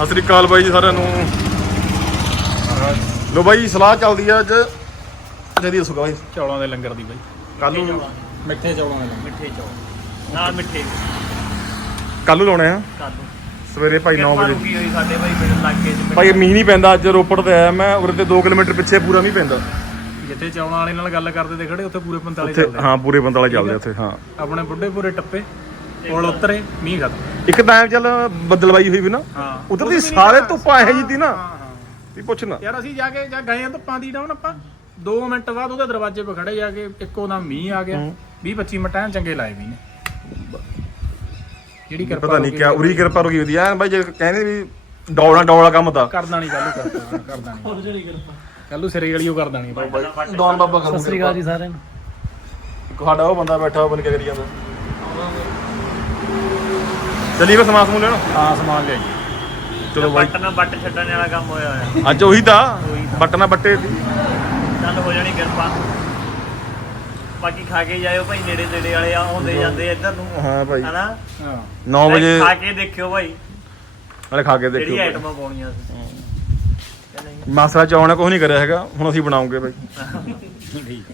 ਸਤਿ ਸ੍ਰੀ ਅਕਾਲ ਬਾਈ ਜੀ ਸਾਰਿਆਂ ਨੂੰ। ਲੋ ਬਾਈ ਸਲਾਹ ਚੱਲਦੀ ਆ ਅੱਜ। ਜਦੀ ਦੱਸੋ ਬਾਈ ਚੌਲਾਂ ਦੇ ਲੰਗਰ ਦੀ ਬਾਈ। ਕੱਲ ਨੂੰ ਮਿੱਠੇ ਚੌਲਾਂ ਦੇ ਮਿੱਠੇ ਚੌਲ ਨਾਲ ਮਿੱਠੇ। ਕੱਲ ਨੂੰ ਲਾਉਣੇ ਆ। ਕਾਦੂ ਸਵੇਰੇ ਭਾਈ 9 ਵਜੇ। ਹੋਈ ਸਾਡੇ ਭਾਈ ਮੇਰੇ ਲਾਗੇ ਚ। ਭਾਈ ਮੀਂਹ ਨਹੀਂ ਪੈਂਦਾ ਅੱਜ ਰੋਪੜ ਤੇ ਆਇਆ ਮੈਂ। ਉਰੇ ਤੇ 2 ਕਿਲੋਮੀਟਰ ਪਿੱਛੇ ਪੂਰਾ ਮੀਂਹ ਪੈਂਦਾ। ਜਿੱਥੇ ਚੌਲਾਂ ਵਾਲੇ ਨਾਲ ਗੱਲ ਕਰਦੇ ਤੇ ਖੜੇ ਉੱਥੇ ਪੂਰੇ 45 ਉੱਥੇ ਚੱਲਦੇ ਹਾਂ ਪੂਰੇ ਬੰਦਾਲਾ ਚੱਲਦੇ ਉੱਥੇ ਹਾਂ। ਆਪਣੇ ਬੁੱਢੇ ਪੂਰੇ ਟੱਪੇ। ਕੋਲ ਉਤਰੇ ਮੀਂਹ ਖਤਮ। ਇੱਕ ਟਾਈਮ ਚੱਲ ਬੱਦਲਵਾਈ ਹੋਈ ਵੀ ਨਾ। ਹਾਂ। ਉਧਰ ਦੀ ਸਾਰੇ ਧੁੱਪਾਂ ਇਹੋ ਜਿਹੀ ਤੀ ਨਾ। ਹਾਂ ਹਾਂ। ਵੀ ਪੁੱਛਣਾ ਯਾਰ ਅਸੀਂ ਜਾ ਕੇ ਜਾਂ ਗਏ ਆ ਧੁੱਪਾਂ ਦੀ ਡਾਉਨ ਆਪਾਂ। 2 ਮਿੰਟ ਬਾਅਦ ਉਹਦੇ ਦਰਵਾਜ਼ੇ 'ਤੇ ਖੜੇ ਜਾ ਕੇ ਇੱਕੋ ਦਮ ਮੀਂਹ ਆ ਗਿਆ। 20 25 ਮਿੰਟਾਂ ਐਨ ਚੰਗੇ ਲਾਏ ਵੀ ਨੇ। ਜਿਹੜੀ ਕਿਰਪਾ ਪਤਾ ਨਹੀਂ ਕਿਆ ਉਰੀ ਕਿਰਪਾ ਰੁਕੀ ਹੁੰਦੀ ਆ ਬਾਈ ਜੇ ਕਹਿੰਦੇ ਵੀ ਡੌਲਾ ਡੌਲਾ ਕੰਮ ਤਾਂ ਕਰਦਾ ਨਹੀਂ ਕੱਲੂ ਕਰਦਾ ਕਰਦਾ ਨਹੀਂ ਹੋਰ ਜਿਹੜੀ ਕਿਰਪਾ। ਕੱਲੂ ਸਿਰੇ ਵਾਲੀ ਉਹ ਕਰਦਾ ਨਹੀਂ ਬਾਈ। ਡੌਨ ਬਾਬਾ ਕਰੂ ਸਤਿ ਸ੍ਰੀ ਅਕਾਲ ਜੀ ਸਾਰਿਆਂ ਨੂੰ। ਇੱਕ ਸਾਡਾ ਉਹ ਬੰਦਾ ਬੈਠਾ ਉਹ ਬਣ ਕੇ ਕਰੀ ਜਾਂਦਾ। ਚੱਲੀ ਬਸ ਸਮਾਨ ਸਮੂਨ ਲੈਣਾ? ਹਾਂ ਸਮਾਨ ਲਿਆਈ ਚਲੋ ਬਾਈ। ਬੱਟ ਬੱਟ ਛੱਡਣ ਵਾਲਾ ਕੰਮ ਹੋਇਆ ਹੋਇਆ। ਅੱਜ ਉਹੀ ਤਾਂ ਬਟਨਾ ਬੱਟੇ ਦੀ ਚੱਲ ਹੋ ਜਾਣੀ ਕਿਰਪਾ। ਬਾਕੀ ਖਾ ਕੇ ਜਾਇਓ ਭਾਈ ਨੇੜੇ ਨੇੜੇ ਵਾਲੇ ਆ ਆਉਂਦੇ ਜਾਂਦੇ ਇੱਧਰ ਨੂੰ। ਹਾਂ ਭਾਈ। ਹਨਾ? ਹਾਂ। 9 ਵਜੇ ਖਾ ਕੇ ਦੇਖਿਓ ਭਾਈ। ਨਾਲੇ ਖਾ ਕੇ ਜਿਹੜੀ ਦੇਖਿਓ ਆਈਟਮਾਂ ਪਾਉਣੀਆਂ ਸੀ ਕਿ ਨਹੀਂ ਮਾਸਾ ਚੌਣਾ ਕੁਝ ਨਹੀਂ ਕਰਿਆ ਹੈਗਾ। ਹੁਣ ਅਸੀਂ ਬਣਾਉਂਗੇ ਭਾਈ ਠੀਕ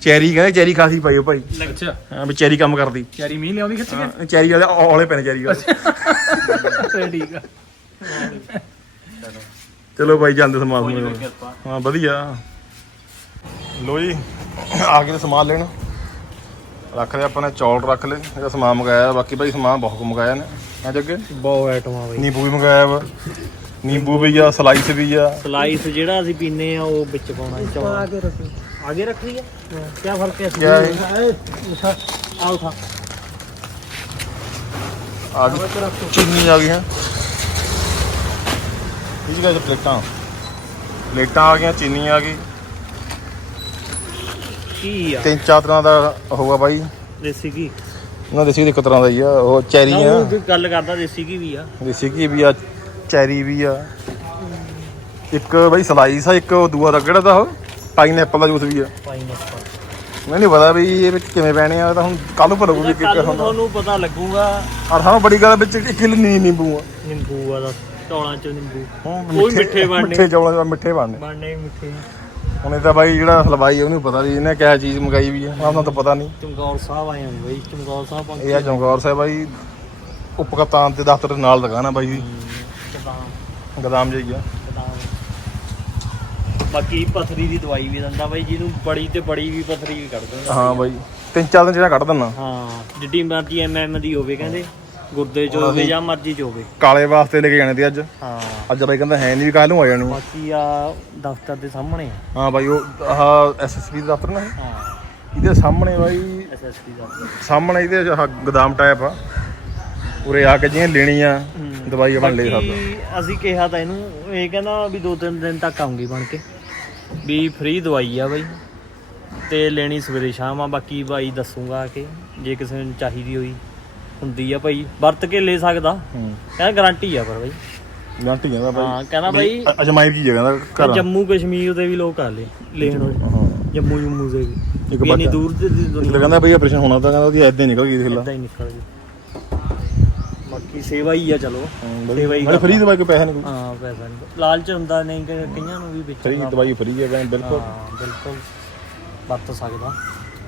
ਚੈਰੀ ਕਹਿੰਦੇ ਚੈਰੀ ਖਾਸੀ ਪਾਈਓ ਭਾਈ। ਅੱਛਾ। ਹਾਂ ਵੀ ਚੈਰੀ ਕੰਮ ਕਰਦੀ। ਚੈਰੀ ਮੀਂਹ ਲਿਆਉਂਦੀ ਖਿੱਚ ਕੇ? ਹਾਂ, ਚੈਰੀ ਵਾਲੇ ਔਲੇ ਪੈਣੇ ਚੈਰੀ ਵਾਲੇ। ਤੇ ਠੀਕ ਆ। ਚਲੋ ਭਾਈ ਜਾਂਦੇ ਸਮਾਨ ਕੋਈ ਸਮੂਨ। ਨਹੀਂ ਲੈਣ। ਕਿਰਪਾ ਹਾਂ ਵਧੀਆ। ਲੋ ਜੀ ਆ ਕੇ ਤੇ ਸਮਾਨ ਲੈਣ। ਰੱਖ ਲਿਆ ਆਪਾਂ ਨੇ ਚੌਲ ਰੱਖ ਲਏ। ਇਹਦਾ ਸਮਾਨ ਮੰਗਾਇਆ ਬਾਕੀ ਭਾਈ ਸਮਾਨ ਬਹੁਤ ਮੰਗਾਇਆ ਨੇ। ਆ ਜੱਗੇ? ਬਹੁਤ ਆਈਟਮਾਂ ਬਈ। ਨਿੰਬੂ ਵੀ ਮੰਗਾਇਆ ਵਾ। ਨਿੰਬੂ ਵੀ ਆ ਸਲਾਈਸ ਵੀ ਆ। ਸਲਾਈਸ ਜਿਹੜਾ ਅਸੀਂ ਪੀਨੇ ਆ ਉਹ ਵਿੱਚ ਪਾਉਣਾ ਹੈ ਚੌਲ। ਆਗੇ ਰੱਖੀ। ਆਗੇ ਰੱਖ ਲਈ ਹੈ। ਕੀ ਫ਼ਰਕ ਹੈ ਕਿਆ ਹੈ? ਉਠਾ। ਆ ਉਠਾ। ਆ ਗਈ। ਚੀਨੀ ਆ ਗਈ ਹੈ। ਇਹ ਜਿਹੜਾ ਪਲੇਟਾਂ। ਪਲੇਟਾਂ ਆ ਗਈਆਂ ਚੀਨੀ ਆ ਗਈ। ਕੀ ਆ? ਤਿੰਨ ਚਾਰ ਤਰ੍ਹਾਂ ਦਾ ਹੋਊਗਾ ਬਾਈ। ਦੇਸੀ ਕੀ ਉਹਨਾਂ ਦੇਸੀ ਇੱਕ ਤਰ੍ਹਾਂ ਦਾ ਹੀ ਆ ਉਹ ਚੈਰੀ ਆ। ਉਹ ਗੱਲ ਕਰਦਾ ਦੇਸੀ ਕੀ ਵੀ ਆ। ਦੇਸੀ ਕੀ ਵੀ ਆ ਚੈਰੀ ਵੀ ਆ। ਇੱਕ ਬਾਈ ਸਲਾਈਸ ਆ ਇੱਕ ਉਹ ਦੂਆ ਦਾ। ਕਿਹੜਾ ਦਾ ਉਹ? ਪਾਈਨਐਪਲ ਦਾ ਜੂਸ ਵੀ ਆ। ਪਾਈਨਐਪਲ। ਮੈਨੂੰ ਨਹੀਂ ਪਤਾ ਵੀ ਇਹ ਵਿੱਚ ਕਿਵੇਂ ਪੈਣੇ ਆ ਇਹ ਤਾਂ ਹੁਣ ਕੱਲ ਨੂੰ ਪਤਾ ਵੀ ਕਿ ਕੱਲ ਹੁੰਦਾ। ਤੁਹਾਨੂੰ ਪਤਾ ਲੱਗੂਗਾ। ਔਰ ਸਾਨੂੰ ਬੜੀ ਗੱਲ ਵਿੱਚ ਇੱਕ ਕਿਲੋ ਨੀ ਨਿੰਬੂ ਆ। ਨਿੰਬੂ ਆ ਦਾ ਚੌਲਾਂ ਚ ਨਿੰਬੂ। ਵੀ ਮਿੱਠੇ ਬਣਨੇ। ਮਿੱਠੇ ਚੌਲਾਂ ਦੇ ਮਿੱਠੇ ਬਣਨੇ। ਬਣਨੇ ਹੀ ਮਿੱਠੇ ਹੁਣ ਇਹ ਤਾਂ ਬਾਈ ਜਿਹੜਾ ਹਲਵਾਈ ਆ ਉਹਨੂੰ ਪਤਾ ਵੀ ਇਹਨੇ ਕਿਆ ਚੀਜ਼ ਮੰਗਾਈ ਵੀ ਆ। ਉਹਨਾਂ ਤਾਂ ਪਤਾ ਨਹੀਂ ਚਮਕੌਰ ਸਾਹਿਬ ਆਏ ਹਾਂ ਬਈ ਚਮਕੌਰ ਸਾਹਿਬ ਇਹ ਆ ਚਮਕੌਰ ਸਾਹਿਬ ਬਾਈ। ਉਪ ਕਪਤਾਨ ਤੇ ਦਫ਼ਤਰ ਦੇ ਨਾਲ ਦੁਕਾਨ ਆ ਬਾਈ ਦੀ। ਕਦਾਮ ਗਦਾਮ ਜਈ ਆ। ਕਦਾਮ ਬਾਕੀ ਪਥਰੀ ਦੀ ਦਵਾਈ ਵੀ ਦਿੰਦਾ ਬਾਈ ਜਿਹਨੂੰ ਬੜੀ ਤੇ ਬੜੀ ਵੀ ਪਥਰੀ ਵੀ ਕੱਢ ਦਿੰਦਾ। ਹਾਂ ਬਾਈ ਤਿੰਨ ਚਾਰ ਦਿਨ ਜਿਹੜਾ ਕੱਢ ਦਿੰਨਾ ਹਾਂ ਜਿੱਡੀ ਮਰਜ਼ੀ ਐਮਐਮ ਦੀ ਹੋਵੇ ਕਹਿੰਦੇ ਗੁਰਦੇ ਚ ਹੋਵੇ ਜਾਂ ਮਰਜ਼ੀ ਚ ਹੋਵੇ। ਕਾਲੇ ਵਾਸਤੇ ਲੈ ਕੇ ਜਾਣੇ ਤੇ ਅੱਜ। ਹਾਂ। ਅੱਜ ਬਾਈ ਕਹਿੰਦਾ ਹੈ ਨਹੀਂ ਵੀ ਕੱਲ ਨੂੰ ਆ ਜਾਣੀ। ਬਾਕੀ ਆ ਦਫ਼ਤਰ ਦੇ ਸਾਹਮਣੇ ਹਾਂ ਬਾਈ ਉਹ ਆਹ ਐਸਐਸਪੀ ਦਾ ਦਫ਼ਤਰ ਨਾ? ਹਾਂ। ਇਹਦੇ ਸਾਹਮਣੇ ਬਾਈ ਐਸਐਸਪੀ ਦਾ ਸਾਹਮਣੇ ਇਹਦੇ ਗਦਾਮ ਟਾਈਪ ਆ। ਉਰੇ ਆ ਕੇ ਜਿਹਨੇ ਲੈਣੀ ਆ ਦਵਾਈ ਆਪਣ ਲੈ ਸਕਦਾ ਬਾਕੀ ਅਸੀਂ ਕਿਹਾ ਤਾਂ ਇਹਨੂੰ ਇਹ ਕਹਿੰਦਾ ਵੀ ਦੋ ਤਿੰਨ ਦਿਨ ਤੱਕ ਆਉਂਗੀ ਬਣ ਕੇ। ਵੀ ਫ੍ਰੀ ਦਵਾਈ ਆ ਬਾਈ। ਤੇ ਲੈਣੀ ਸਵੇਰੇ ਸ਼ਾਮ ਆ ਬਾਕੀ ਬਾਈ ਦੱਸੂਗਾ ਕਿ ਜੇ ਕਿਸੇ ਨੂੰ ਚਾਹੀਦੀ ਹੋਈ ਹੁੰਦੀ ਆ ਭਾਈ ਵਰਤ ਕੇ ਲੈ ਸਕਦਾ। ਹੂੰ। ਕਹਿੰਦਾ ਗਾਰੰਟੀ ਆ ਪਰ ਬਾਈ। ਗਾਂਟੀ ਕਹਿੰਦਾ ਬਾਈ। ਹਾਂ ਕਹਿੰਦਾ ਬਾਈ ਅ- ਅਜਮਾਇਬ ਚੀਜ਼ ਹੈ ਕਹਿੰਦਾ ਘਰ। ਜੰਮੂ ਕਸ਼ਮੀਰ ਦੇ ਵੀ ਲੋਕ ਆ ਲੈ ਲੈਣ ਹੋਏ ਹਾਂ। ਜੰਮੂ ਜੰਮੂ ਦੇ ਵੀ। ਇੱਕ ਵੀ ਇੰਨੀ ਬੱਚਾ- ਦੂਰ ਦੇ ਇੱਕ ਕਹਿੰਦਾ ਬਈ ਆਪਰੇਸ਼ਨ ਹੋਣਾ ਤਾਂ ਕਹਿੰਦਾ ਉਹਦੀ ਐਦਾਂ ਹੀ ਨਿਕਲ ਗਈ ਦੇਖ ਲਾ ਇਦਾਂ ਹੀ ਨਿਕਲ ਗਈ ਬਾਕੀ ਸੇਵਾ ਹੀ ਆ ਚਲੋ। ਸੇਵਾ ਹੀ ਬਈ ਫਰੀ ਦਵਾਈ ਕੋਈ ਪੈਸਾ ਨਹੀਂ ਕੋਈ। ਹਾਂ ਪੈਸਾ ਨਹੀਂ ਲਾਲਚ ਹੁੰਦਾ ਨਹੀਂ ਕਿ ਕਈਆਂ ਨੂੰ ਵੀ ਵਿੱਚ ਫਰੀ ਦਵਾਈ ਫਰੀ ਹੈ ਭੈਣ ਬਿਲਕੁਲ। ਹਾਂ ਬਿਲਕੁਲ। ਵਰਤ ਸਕਦਾ।